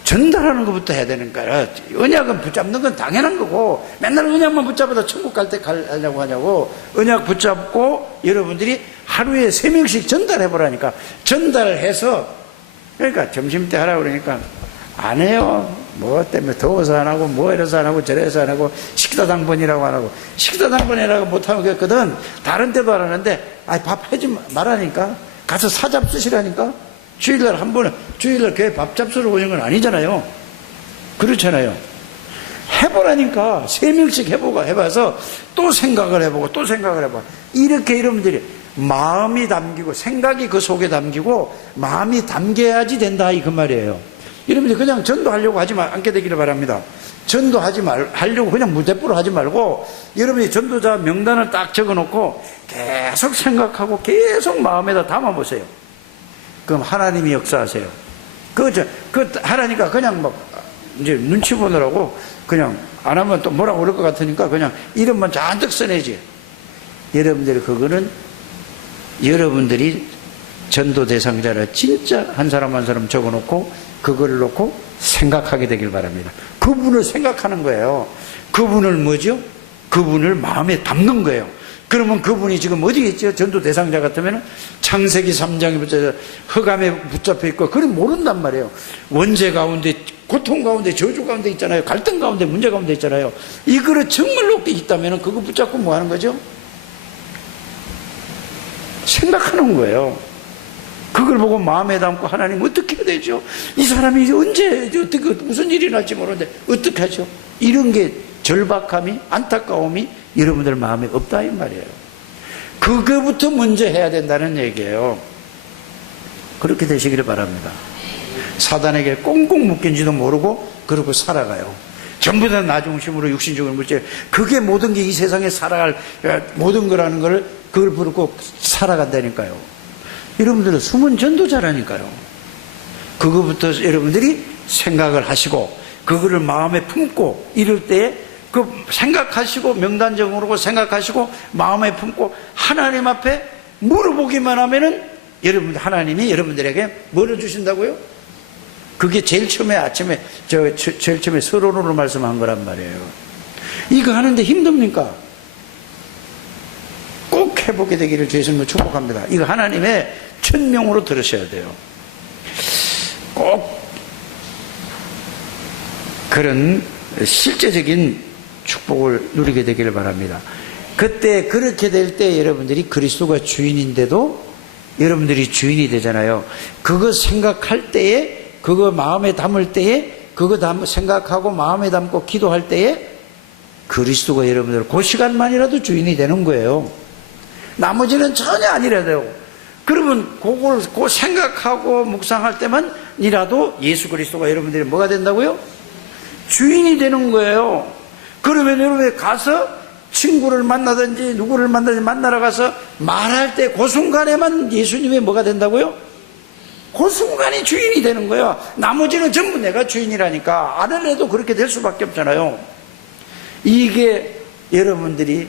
전달하는 것부터 해야 되는 거야. 언약은 붙잡는 건 당연한 거고, 맨날 언약만 붙잡아도 천국 갈 때 가려고 하냐고. 언약 붙잡고 여러분들이 하루에 3명씩 전달해보라니까. 전달해서, 그러니까 점심때 하라고 그러니까 안 해요. 뭐 때문에 더워서 안 하고, 뭐 이래서 안 하고, 저래서 안 하고, 식사당번이라고 안 하고. 식사당번이라고 못하면 그랬거든. 다른 때도 안 하는데, 밥 해지 말라니까. 가서 사잡 쓰시라니까. 주일날 한 번은, 주일날 교회 밥 잡수러 오는 건 아니잖아요. 그렇잖아요. 해보라니까. 3명씩 해봐서 또 생각을 해보고 또 생각을 해봐. 이렇게 여러분들이 마음이 담기고 생각이 그 속에 담기고 마음이 담겨야지 된다, 이 그 말이에요. 여러분들 그냥 전도하려고 하지 않게 되기를 바랍니다. 하려고 그냥 무대뽀로 하지 말고 여러분이 전도자 명단을 딱 적어놓고 계속 생각하고 계속 마음에다 담아보세요. 그럼 하나님이 역사하세요. 하라니까 그냥 막 이제 눈치 보느라고 그냥 안 하면 또 뭐라고 그럴 것 같으니까 그냥 이름만 잔뜩 써내지. 여러분들이 그거는 여러분들이 전도 대상자를 진짜 한 사람 한 사람 적어놓고 그걸 놓고 생각하게 되길 바랍니다. 그분을 생각하는 거예요. 그분을 뭐죠? 그분을 마음에 담는 거예요. 그러면 그분이 지금 어디 있죠? 전도 대상자 같으면 창세기 3장에 붙잡혀 흑암에 붙잡혀 있고 그걸 모른단 말이에요. 원죄 가운데, 고통 가운데, 저주 가운데 있잖아요. 갈등 가운데, 문제 가운데 있잖아요. 이거를 정말로 있다면 그거 붙잡고 뭐 하는 거죠? 생각하는 거예요. 그걸 보고 마음에 담고 하나님 어떻게 해야 되죠? 이 사람이 언제 어떻게 무슨 일이 날지 모르는데 어떻게 하죠? 이런 게 절박함이, 안타까움이 여러분들 마음에 없다 이 말이에요. 그거부터 먼저 해야 된다는 얘기예요. 그렇게 되시기를 바랍니다. 사단에게 꽁꽁 묶인지도 모르고 그러고 살아가요. 전부 다 나 중심으로 육신적으로 물질, 그게 모든 게 이 세상에 살아갈 모든 거라는 걸 그걸 부르고 살아간다니까요. 여러분들은 숨은 전도자라니까요. 그거부터 여러분들이 생각을 하시고 그거를 마음에 품고 이럴 때 그 생각하시고 명단적으로 생각하시고 마음에 품고 하나님 앞에 물어보기만 하면은 여러분 하나님이 여러분들에게 뭐를 주신다고요? 그게 제일 처음에 아침에 제일 처음에 서론으로 말씀한 거란 말이에요. 이거 하는데 힘듭니까? 꼭 해보게 되기를 주님을 축복합니다. 이거 하나님의 천명으로 들으셔야 돼요. 꼭 그런 실제적인 축복을 누리게 되기를 바랍니다. 그때 그렇게 될 때 여러분들이 그리스도가 주인인데도 여러분들이 주인이 되잖아요. 그거 생각할 때에, 그거 마음에 담을 때에, 그거 생각하고 마음에 담고 기도할 때에 그리스도가 여러분들 그 시간만이라도 주인이 되는 거예요. 나머지는 전혀 아니라도. 그러면 그걸 생각하고 묵상할 때만이라도 예수 그리스도가 여러분들이 뭐가 된다고요? 주인이 되는 거예요. 그러면 여러분이 가서 친구를 만나든지 누구를 만나러 가서 말할 때 그 순간에만 예수님이 뭐가 된다고요? 그 순간이 주인이 되는 거예요. 나머지는 전부 내가 주인이라니까. 안 해도 그렇게 될 수밖에 없잖아요. 이게 여러분들이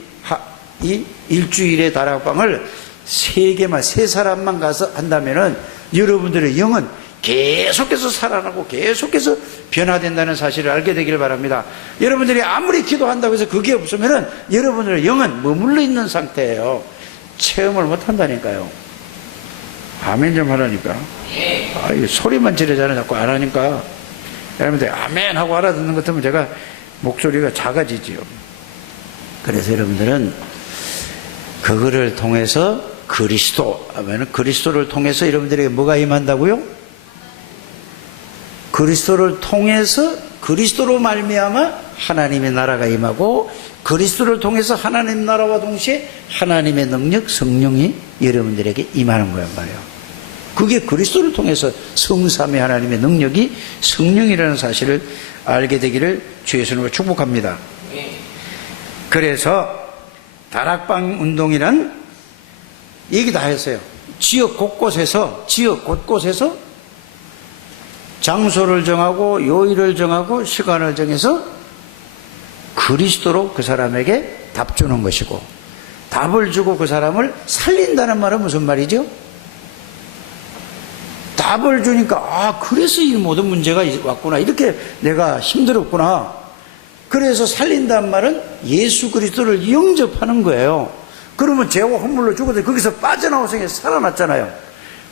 이 일주일의 다락방을 3개만, 3사람만 가서 한다면은 여러분들의 영은 계속해서 살아나고 계속해서 변화된다는 사실을 알게 되기를 바랍니다. 여러분들이 아무리 기도한다고 해서 그게 없으면은 여러분들의 영은 머물러 있는 상태예요. 체험을 못 한다니까요. 아멘 좀 하라니까. 소리만 지르잖아요. 자꾸 안 하니까. 여러분들 아멘 하고 알아듣는 것 같으면 제가 목소리가 작아지지요. 그래서 여러분들은 그거를 통해서 그리스도 하면 그리스도를 통해서 여러분들에게 뭐가 임한다고요? 그리스도를 통해서 그리스도로 말미암아 하나님의 나라가 임하고 그리스도를 통해서 하나님 나라와 동시에 하나님의 능력, 성령이 여러분들에게 임하는 거란 말이에요. 그게 그리스도를 통해서 성삼위 하나님의 능력이 성령이라는 사실을 알게 되기를 주 예수님으로 축복합니다. 그래서 다락방 운동이란 얘기 다 했어요. 지역 곳곳에서 장소를 정하고 요일을 정하고 시간을 정해서 그리스도로 그 사람에게 답 주는 것이고, 답을 주고 그 사람을 살린다는 말은 무슨 말이죠? 답을 주니까 그래서 이 모든 문제가 왔구나, 이렇게 내가 힘들었구나, 그래서 살린다는 말은 예수 그리스도를 영접하는 거예요. 그러면 죄와 허물로 죽어서 거기서 빠져나와서 살아났잖아요.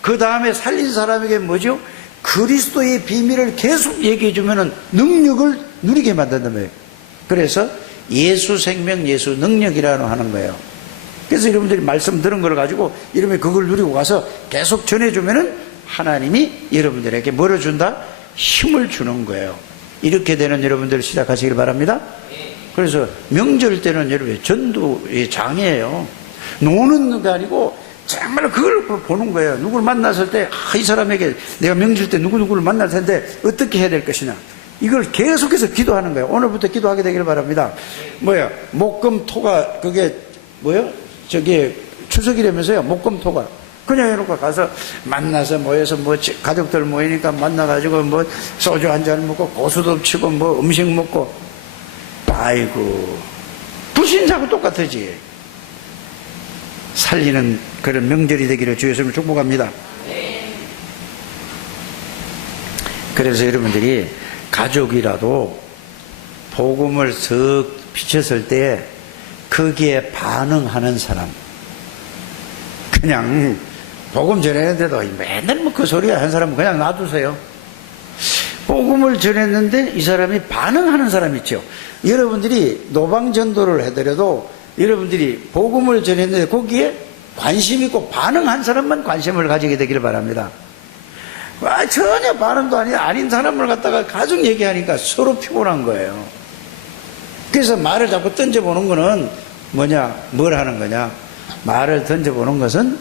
그 다음에 살린 사람에게 뭐죠? 그리스도의 비밀을 계속 얘기해 주면은 능력을 누리게 만든단 말이에요. 그래서 예수 생명, 예수 능력이라고 하는 거예요. 그래서 여러분들이 말씀 들은 걸 가지고 이러면 그걸 누리고 가서 계속 전해주면은 하나님이 여러분들에게 뭐를 준다? 힘을 주는 거예요. 이렇게 되는 여러분들 시작하시길 바랍니다. 그래서 명절 때는 여러분 전도의 장이에요. 노는 게 아니고 정말 그걸 보는 거예요. 누구를 만났을 때 이 사람에게 내가 명절 때 누구누구를 만날 텐데 어떻게 해야 될 것이냐, 이걸 계속해서 기도하는 거예요. 오늘부터 기도하게 되기를 바랍니다. 목금토가 그게 저기 추석이라면서요. 목금토가 그냥 해놓고 가서 만나서 모여서 가족들 모이니까 만나가지고 소주 한잔 먹고 고수도 치고 음식 먹고, 아이고 불신자하고 똑같지. 살리는 그런 명절이 되기를 주 예수님을 축복합니다. 그래서 여러분들이 가족이라도 복음을 쓱 비쳤을 때 거기에 반응하는 사람, 그냥 복음 전했는데도 맨날 그 소리 하는 사람은 그냥 놔두세요. 복음을 전했는데 이 사람이 반응하는 사람 있죠. 여러분들이 노방전도를 해드려도 여러분들이 복음을 전했는데 거기에 관심 있고 반응한 사람만 관심을 가지게 되기를 바랍니다. 전혀 반응도 아닌 사람을 갖다가 가족 얘기하니까 서로 피곤한 거예요. 그래서 말을 자꾸 던져보는 거는 뭘 하는 거냐, 말을 던져보는 것은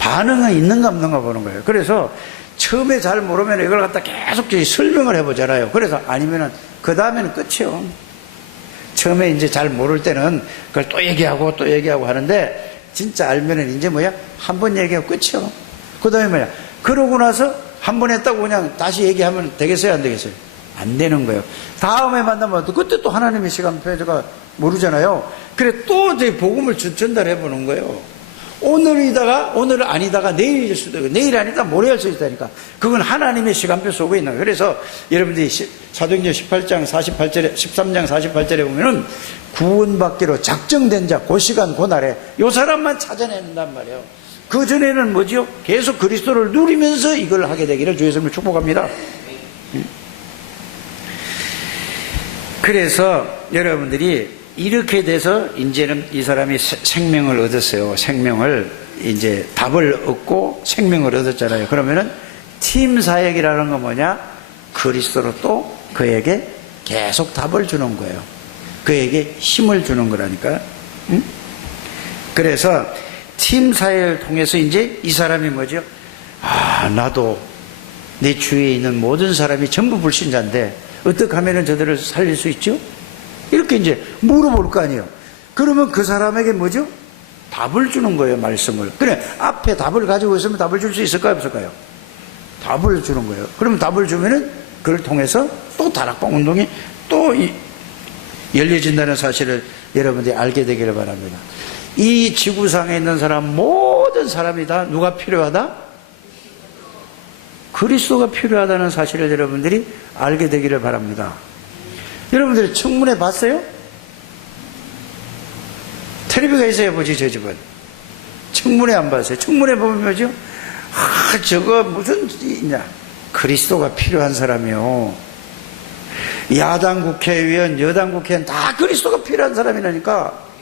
반응이 있는가 없는가 보는 거예요. 그래서 처음에 잘 모르면 이걸 갖다 계속 설명을 해보잖아요. 그래서 아니면은 그 다음에는 끝이요. 처음에 이제 잘 모를 때는 그걸 또 얘기하고 하는데, 진짜 알면은 이제 한 번 얘기하고 끝이요. 그 다음에 그러고 나서 한 번 했다고 그냥 다시 얘기하면 되겠어요, 안 되겠어요? 안 되는 거예요. 다음에 만나면 그때 또 하나님의 시간표가 모르잖아요. 그래 또 이제 복음을 전달해 보는 거예요. 오늘 아니다가 내일일 수도 있고, 내일 아니다 모레 할 수 있다니까. 그건 하나님의 시간표 속에 있는 거예요. 그래서 여러분들이 사도행전 18장 48절에 13장 48절에 보면은 구원받기로 작정된 자, 그 시간 그 날에 요 사람만 찾아낸단 말이에요. 그 전에는 뭐지요? 계속 그리스도를 누리면서 이걸 하게 되기를 주 예수님을 축복합니다. 그래서 여러분들이 이렇게 돼서 이제는 이 사람이 생명을 얻었어요. 생명을 이제 답을 얻고 생명을 얻었잖아요. 그러면은 팀 사역이라는 건 뭐냐? 그리스도로 또 그에게 계속 답을 주는 거예요. 그에게 힘을 주는 거라니까. 응? 그래서 팀 사역을 통해서 이제 이 사람이 뭐죠? 나도 내 주위에 있는 모든 사람이 전부 불신자인데 어떻게 하면 저들을 살릴 수 있죠? 이렇게 이제 물어볼 거 아니에요. 그러면 그 사람에게 뭐죠? 답을 주는 거예요, 말씀을. 그래, 앞에 답을 가지고 있으면 답을 줄 수 있을까요, 없을까요? 답을 주는 거예요. 그러면 답을 주면은 그걸 통해서 또 다락방 운동이 또 열려진다는 사실을 여러분들이 알게 되기를 바랍니다. 이 지구상에 있는 사람, 모든 사람이 다 누가 필요하다? 그리스도가 필요하다는 사실을 여러분들이 알게 되기를 바랍니다. 여러분들이 청문회 봤어요? 텔레비가 있어야 보지, 저 집은. 청문회 안 봤어요. 청문회 보면 뭐죠? 저거 무슨 있냐? 그리스도가 필요한 사람이요. 야당 국회의원, 여당 국회의원 다 그리스도가 필요한 사람이라니까.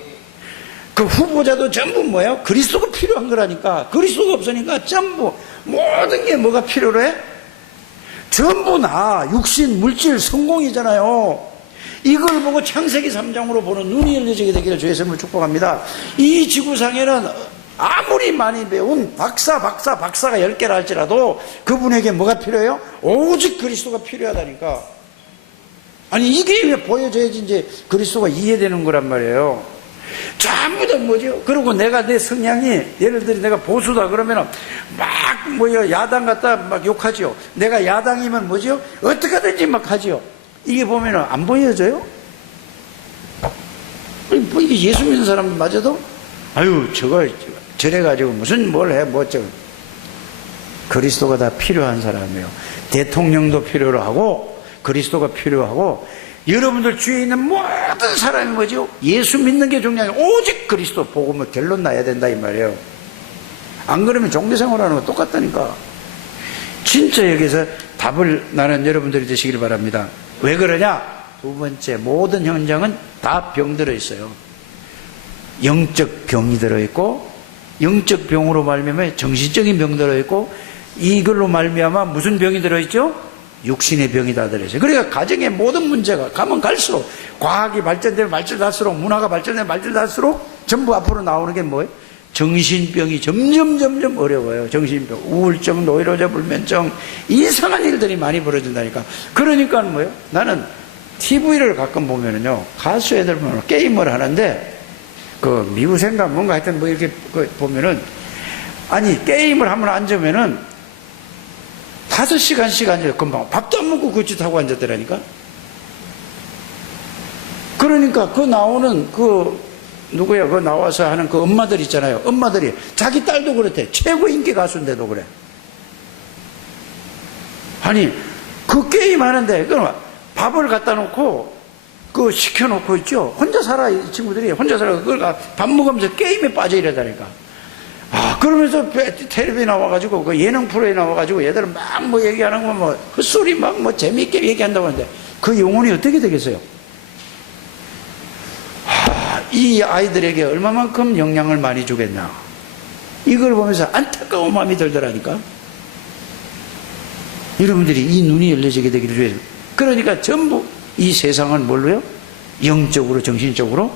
그 후보자도 전부 뭐예요? 그리스도가 필요한 거라니까. 그리스도가 없으니까 전부 모든 게 뭐가 필요로 해? 전부 육신, 물질, 성공이잖아요. 이걸 보고 창세기 3장으로 보는 눈이 열려지게 되기를 주의 이름으로 축복합니다. 이 지구상에는 아무리 많이 배운 박사가 10개라 할지라도 그분에게 뭐가 필요해요? 오직 그리스도가 필요하다니까. 아니 이게 왜 보여져야지 이제 그리스도가 이해되는 거란 말이에요. 전부 다 뭐죠? 그리고 내가 내 성향이 예를 들어 내가 보수다 그러면은 막 뭐요 야당 갖다 막 욕하지요. 내가 야당이면 뭐죠? 어떻게 하든지 막 하지요. 이게 보면은 안 보여져요? 이게 예수 믿는 사람마저도 아유 저거 저래가지고 무슨 뭘 해 뭐 저 그리스도가 다 필요한 사람이에요. 대통령도 필요로 하고 그리스도가 필요하고 여러분들 주위에 있는 모든 사람이 뭐죠? 예수 믿는 게 중요한 게 오직 그리스도 복음을 결론 나야 된다 이 말이에요. 안 그러면 종교생활하는 거 똑같다니까. 진짜 여기서 답을 나는 여러분들이 되시길 바랍니다. 왜 그러냐? 두 번째, 모든 현장은 다 병 들어있어요. 영적 병이 들어있고 영적 병으로 말미암아 정신적인 병 들어있고 이걸로 말미암아 무슨 병이 들어있죠? 육신의 병이 다 들어있어요. 그러니까 가정의 모든 문제가 가면 갈수록 과학이 발전되면 발전할수록 문화가 발전되면 발전할수록 전부 앞으로 나오는 게 뭐예요? 정신병이 점점 어려워요. 정신병, 우울증, 노이로제, 불면증 이상한 일들이 많이 벌어진다니까. 그러니까 뭐예요? 나는 TV를 가끔 보면은요 가수 애들 보면 게임을 하는데 그 미우생가 뭔가 하여튼 뭐 이렇게 보면은 아니 게임을 한번 앉으면은 5시간씩 앉아요. 금방 밥도 안 먹고 그 짓 하고 앉았더라니까. 그러니까 그 나오는 그 누구야 그 나와서 하는 그 엄마들 있잖아요. 엄마들이 자기 딸도 그렇대. 최고 인기 가수인데도 그래. 아니 그 게임 하는데 그럼 밥을 갖다 놓고 그 시켜놓고 있죠. 혼자 살아 이 친구들이 혼자 살아 그걸 밥 먹으면서 게임에 빠져 이러다니까. 아 그러면서 텔레비에 나와가지고 그 예능 프로에 나와가지고 얘들은 막 뭐 얘기하는 거 뭐 헛소리 막 뭐 재미있게 얘기한다고 하는데 그 영혼이 어떻게 되겠어요? 이 아이들에게 얼마만큼 영향을 많이 주겠나. 이걸 보면서 안타까운 마음이 들더라니까. 여러분들이 이 눈이 열려지게 되기를 위해서. 그러니까 전부 이 세상은 뭘로요? 영적으로 정신적으로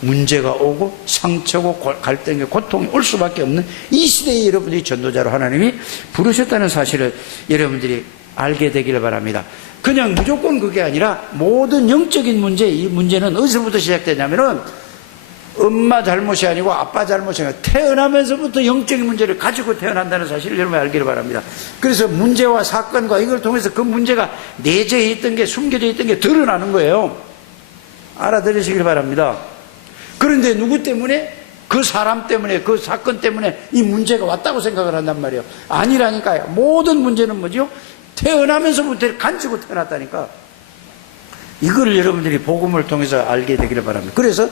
문제가 오고 상처고 갈등이 고통이 올 수밖에 없는 이 시대에 여러분들이 전도자로 하나님이 부르셨다는 사실을 여러분들이 알게 되기를 바랍니다. 그냥 무조건 그게 아니라 모든 영적인 문제, 이 문제는 어디서부터 시작되냐면은 엄마 잘못이 아니고 아빠 잘못이 아니고 태어나면서부터 영적인 문제를 가지고 태어난다는 사실을 여러분이 알기를 바랍니다. 그래서 문제와 사건과 이걸 통해서 그 문제가 내재해 있던 게 숨겨져 있던 게 드러나는 거예요. 알아들으시길 바랍니다. 그런데 누구 때문에? 그 사람 때문에, 그 사건 때문에 이 문제가 왔다고 생각을 한단 말이에요. 아니라니까요. 모든 문제는 뭐죠? 태어나면서부터 간지고 태어났다니까. 이걸 여러분들이 복음을 통해서 알게 되기를 바랍니다. 그래서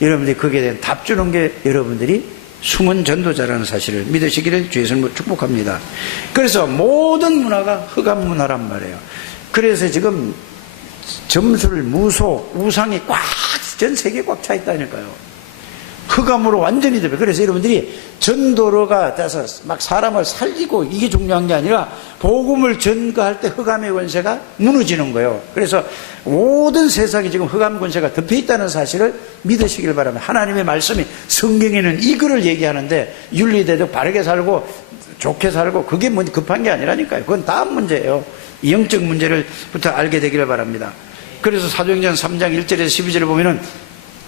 여러분들이 거기에 대한 답 주는 게 여러분들이 숨은 전도자라는 사실을 믿으시기를 주의 이름으로 축복합니다. 그래서 모든 문화가 흑암 문화란 말이에요. 그래서 지금 점술, 무소, 우상이 꽉 전 세계에 꽉 차 있다니까요. 흑암으로 완전히 되면. 그래서 여러분들이 전도로가 돼서 막 사람을 살리고 이게 중요한 게 아니라 복음을 전가할 때 흑암의 권세가 무너지는 거예요. 그래서 모든 세상에 지금 흑암 권세가 덮여 있다는 사실을 믿으시길 바랍니다. 하나님의 말씀이 성경에는 이거를 얘기하는데 윤리대로 바르게 살고 좋게 살고 그게 뭐 급한 게 아니라니까요. 그건 다음 문제예요. 영적 문제를부터 알게 되기를 바랍니다. 그래서 사도행전 3장 1절에서 12절을 보면은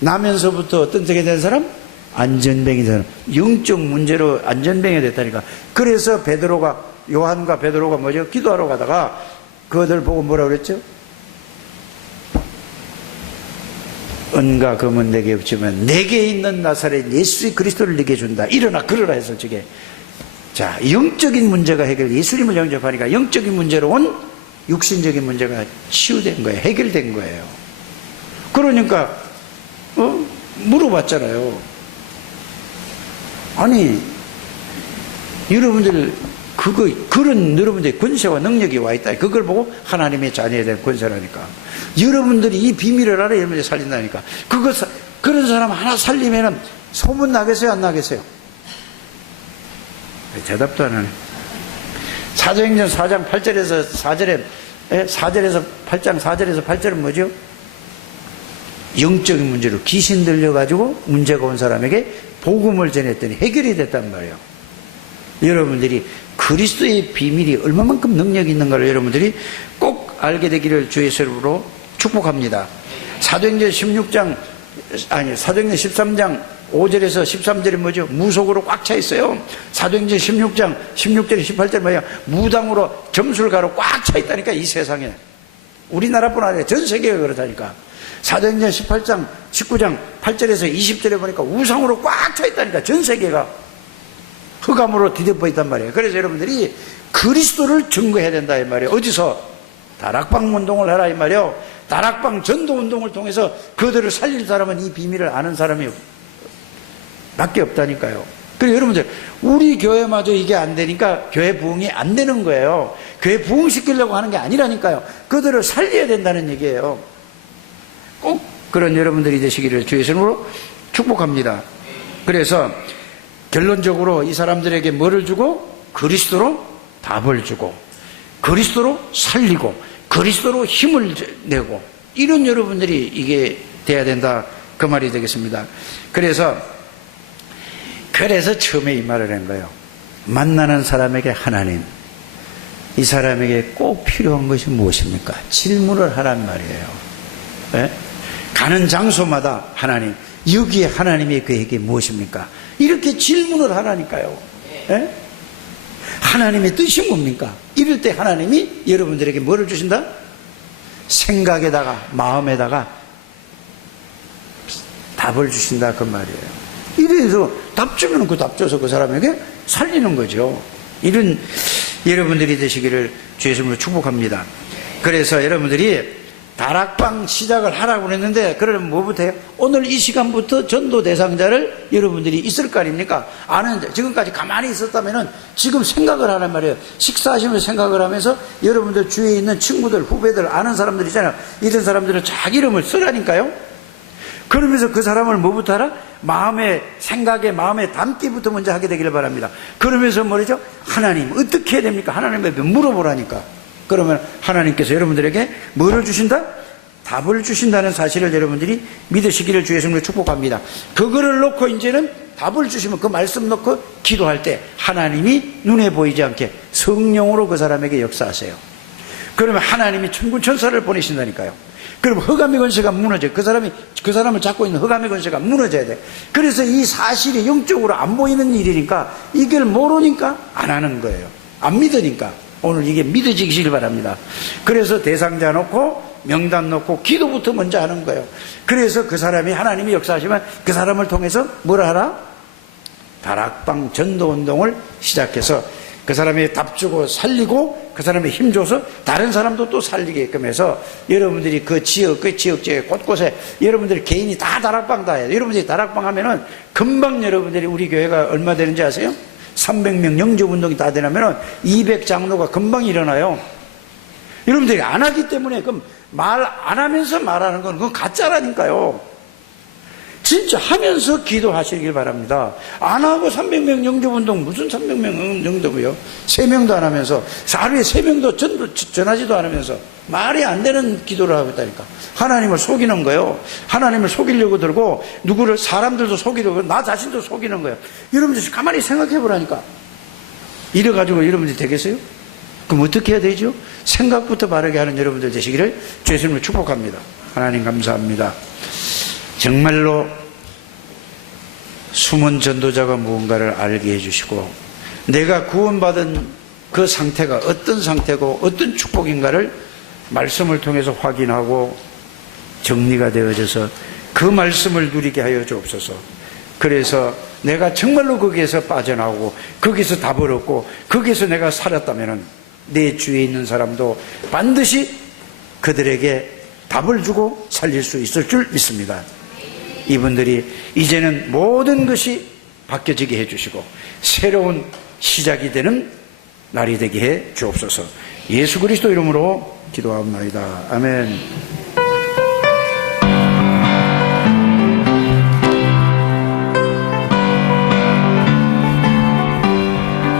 나면서부터 어떤 되게 된 사람? 안전뱅이 된 사람. 영적 문제로 안전뱅이 됐다니까. 그래서 베드로가 요한과 베드로가 뭐죠? 기도하러 가다가 그들 보고 뭐라 그랬죠? 은과 금은 내게 없지만 내게 있는 나사렛 예수 그리스도를 내게 준다. 일어나 걸으라 해서 저게. 자, 영적인 문제가 해결, 예수님을 영접하니까 영적인 문제로 온 육신적인 문제가 치유된 거예요. 해결된 거예요. 그러니까 물어봤잖아요. 아니 여러분들 그런 여러분들의 권세와 능력이 와 있다. 그걸 보고 하나님의 자녀에 대한 권세라니까. 여러분들이 이 비밀을 알아 여러분들이 살린다니까. 그런 사람 하나 살리면은 소문 나겠어요? 안 나겠어요? 대답도 안 하네. 사도행전 4장 8절에서 4절에 4절에서 8장 4절에서 8절은 뭐죠? 영적인 문제로 귀신 들려가지고 문제가 온 사람에게 복음을 전했더니 해결이 됐단 말이에요. 여러분들이 그리스도의 비밀이 얼마만큼 능력이 있는가를 여러분들이 꼭 알게 되기를 주의 이름으로 축복합니다. 사도행전 13장 5절에서 13절이 뭐죠? 무속으로 꽉 차 있어요. 사도행전 16장 16절 18절 뭐야? 무당으로 점술가로 꽉 차 있다니까, 이 세상에. 우리나라뿐 아니라 전 세계가 그렇다니까. 사도행전 18장 19장 8절에서 20절에 보니까 우상으로 꽉 차 있다니까, 전 세계가. 흑암으로 뒤덮여 있단 말이에요. 그래서 여러분들이 그리스도를 증거해야 된다 이 말이에요. 어디서? 다락방 운동을 하라 이 말이에요. 다락방 전도 운동을 통해서 그들을 살릴 사람은 이 비밀을 아는 사람이 밖에 없다니까요. 그리고 여러분들, 우리 교회마저 이게 안 되니까 교회 부흥이 안 되는 거예요. 교회 부흥시키려고 하는 게 아니라니까요. 그들을 살려야 된다는 얘기예요. 꼭 그런 여러분들이 되시기를 주의 이름으로 축복합니다. 그래서 결론적으로 이 사람들에게 뭐를 주고? 그리스도로 답을 주고, 그리스도로 살리고, 그리스도로 힘을 내고, 이런 여러분들이 이게 돼야 된다, 그 말이 되겠습니다. 그래서 처음에 이 말을 한 거예요. 만나는 사람에게 하나님, 이 사람에게 꼭 필요한 것이 무엇입니까? 질문을 하란 말이에요. 네? 가는 장소마다 하나님, 여기에 하나님의 그에게 무엇입니까? 이렇게 질문을 하라니까요. 네? 하나님의 뜻이 뭡니까? 이럴 때 하나님이 여러분들에게 뭐를 주신다? 생각에다가, 마음에다가 답을 주신다, 그 말이에요. 이래서 답 주면 그 답 줘서 그 사람에게 살리는 거죠. 이런 여러분들이 되시기를 주의 이름으로 축복합니다. 그래서 여러분들이 다락방 시작을 하라고 했는데, 그러면 뭐부터 해요? 오늘 이 시간부터 전도 대상자를 여러분들이 있을 거 아닙니까? 아는, 지금까지 가만히 있었다면은 지금 생각을 하란 말이에요. 식사하시면서 생각을 하면서 여러분들 주위에 있는 친구들, 후배들, 아는 사람들 있잖아요. 이런 사람들은 자기 이름을 쓰라니까요. 그러면서 그 사람을 뭐부터 하라? 마음의 생각에, 마음에 담기부터 먼저 하게 되기를 바랍니다. 그러면서 뭐죠? 하나님 어떻게 해야 됩니까? 하나님에게 물어보라니까. 그러면 하나님께서 여러분들에게 뭐를 주신다? 답을 주신다는 사실을 여러분들이 믿으시기를 주의 이름으로 축복합니다. 그거를 놓고 이제는 답을 주시면 그 말씀 놓고 기도할 때 하나님이 눈에 보이지 않게 성령으로 그 사람에게 역사하세요. 그러면 하나님이 천군천사를 보내신다니까요. 그럼 흑암의 권세가 무너져요. 그 사람을 잡고 있는 흑암의 권세가 무너져야 돼. 그래서 이 사실이 영적으로 안 보이는 일이니까, 이걸 모르니까 안 하는 거예요. 안 믿으니까. 오늘 이게 믿어지길 바랍니다. 그래서 대상자 놓고, 명단 놓고, 기도부터 먼저 하는 거예요. 그래서 그 사람이, 하나님이 역사하시면 그 사람을 통해서 뭐라 하라? 다락방 전도운동을 시작해서 그 사람이 답 주고 살리고, 그 사람이 힘 줘서 다른 사람도 또 살리게끔 해서, 여러분들이 그 지역지역 곳곳에 여러분들이 개인이 다 다락방 다 해요. 여러분들이 다락방 하면은 금방 여러분들이, 우리 교회가 얼마 되는지 아세요? 300명 영접운동이 다 되려면 200장로가 금방 일어나요. 여러분들이 안 하기 때문에, 그럼 말 안 하면서 말하는 건 그건 가짜라니까요. 진짜 하면서 기도하시길 바랍니다. 안 하고 300명 영접운동, 무슨 300명 영접이요? 3명도 안 하면서, 하루에 3명도 전하지도 않으면서 말이 안 되는 기도를 하고 있다니까. 하나님을 속이는 거예요. 하나님을 속이려고 들고, 누구를, 사람들도 속이려고, 나 자신도 속이는 거예요. 여러분들 가만히 생각해 보라니까. 이래가지고 여러분들이 되겠어요? 그럼 어떻게 해야 되죠? 생각부터 바르게 하는 여러분들 되시기를 주의 이름으로 축복합니다. 하나님 감사합니다. 정말로 숨은 전도자가 무언가를 알게 해주시고, 내가 구원받은 그 상태가 어떤 상태고 어떤 축복인가를 말씀을 통해서 확인하고 정리가 되어져서 그 말씀을 누리게 하여 주옵소서. 그래서 내가 정말로 거기에서 빠져나오고 거기서 답을 얻고 거기에서 내가 살았다면 내 주위에 있는 사람도 반드시 그들에게 답을 주고 살릴 수 있을 줄 믿습니다. 이분들이 이제는 모든 것이 바뀌어지게 해주시고 새로운 시작이 되는 날이 되게 해 주옵소서. 예수 그리스도 이름으로 기도합니다. 아멘.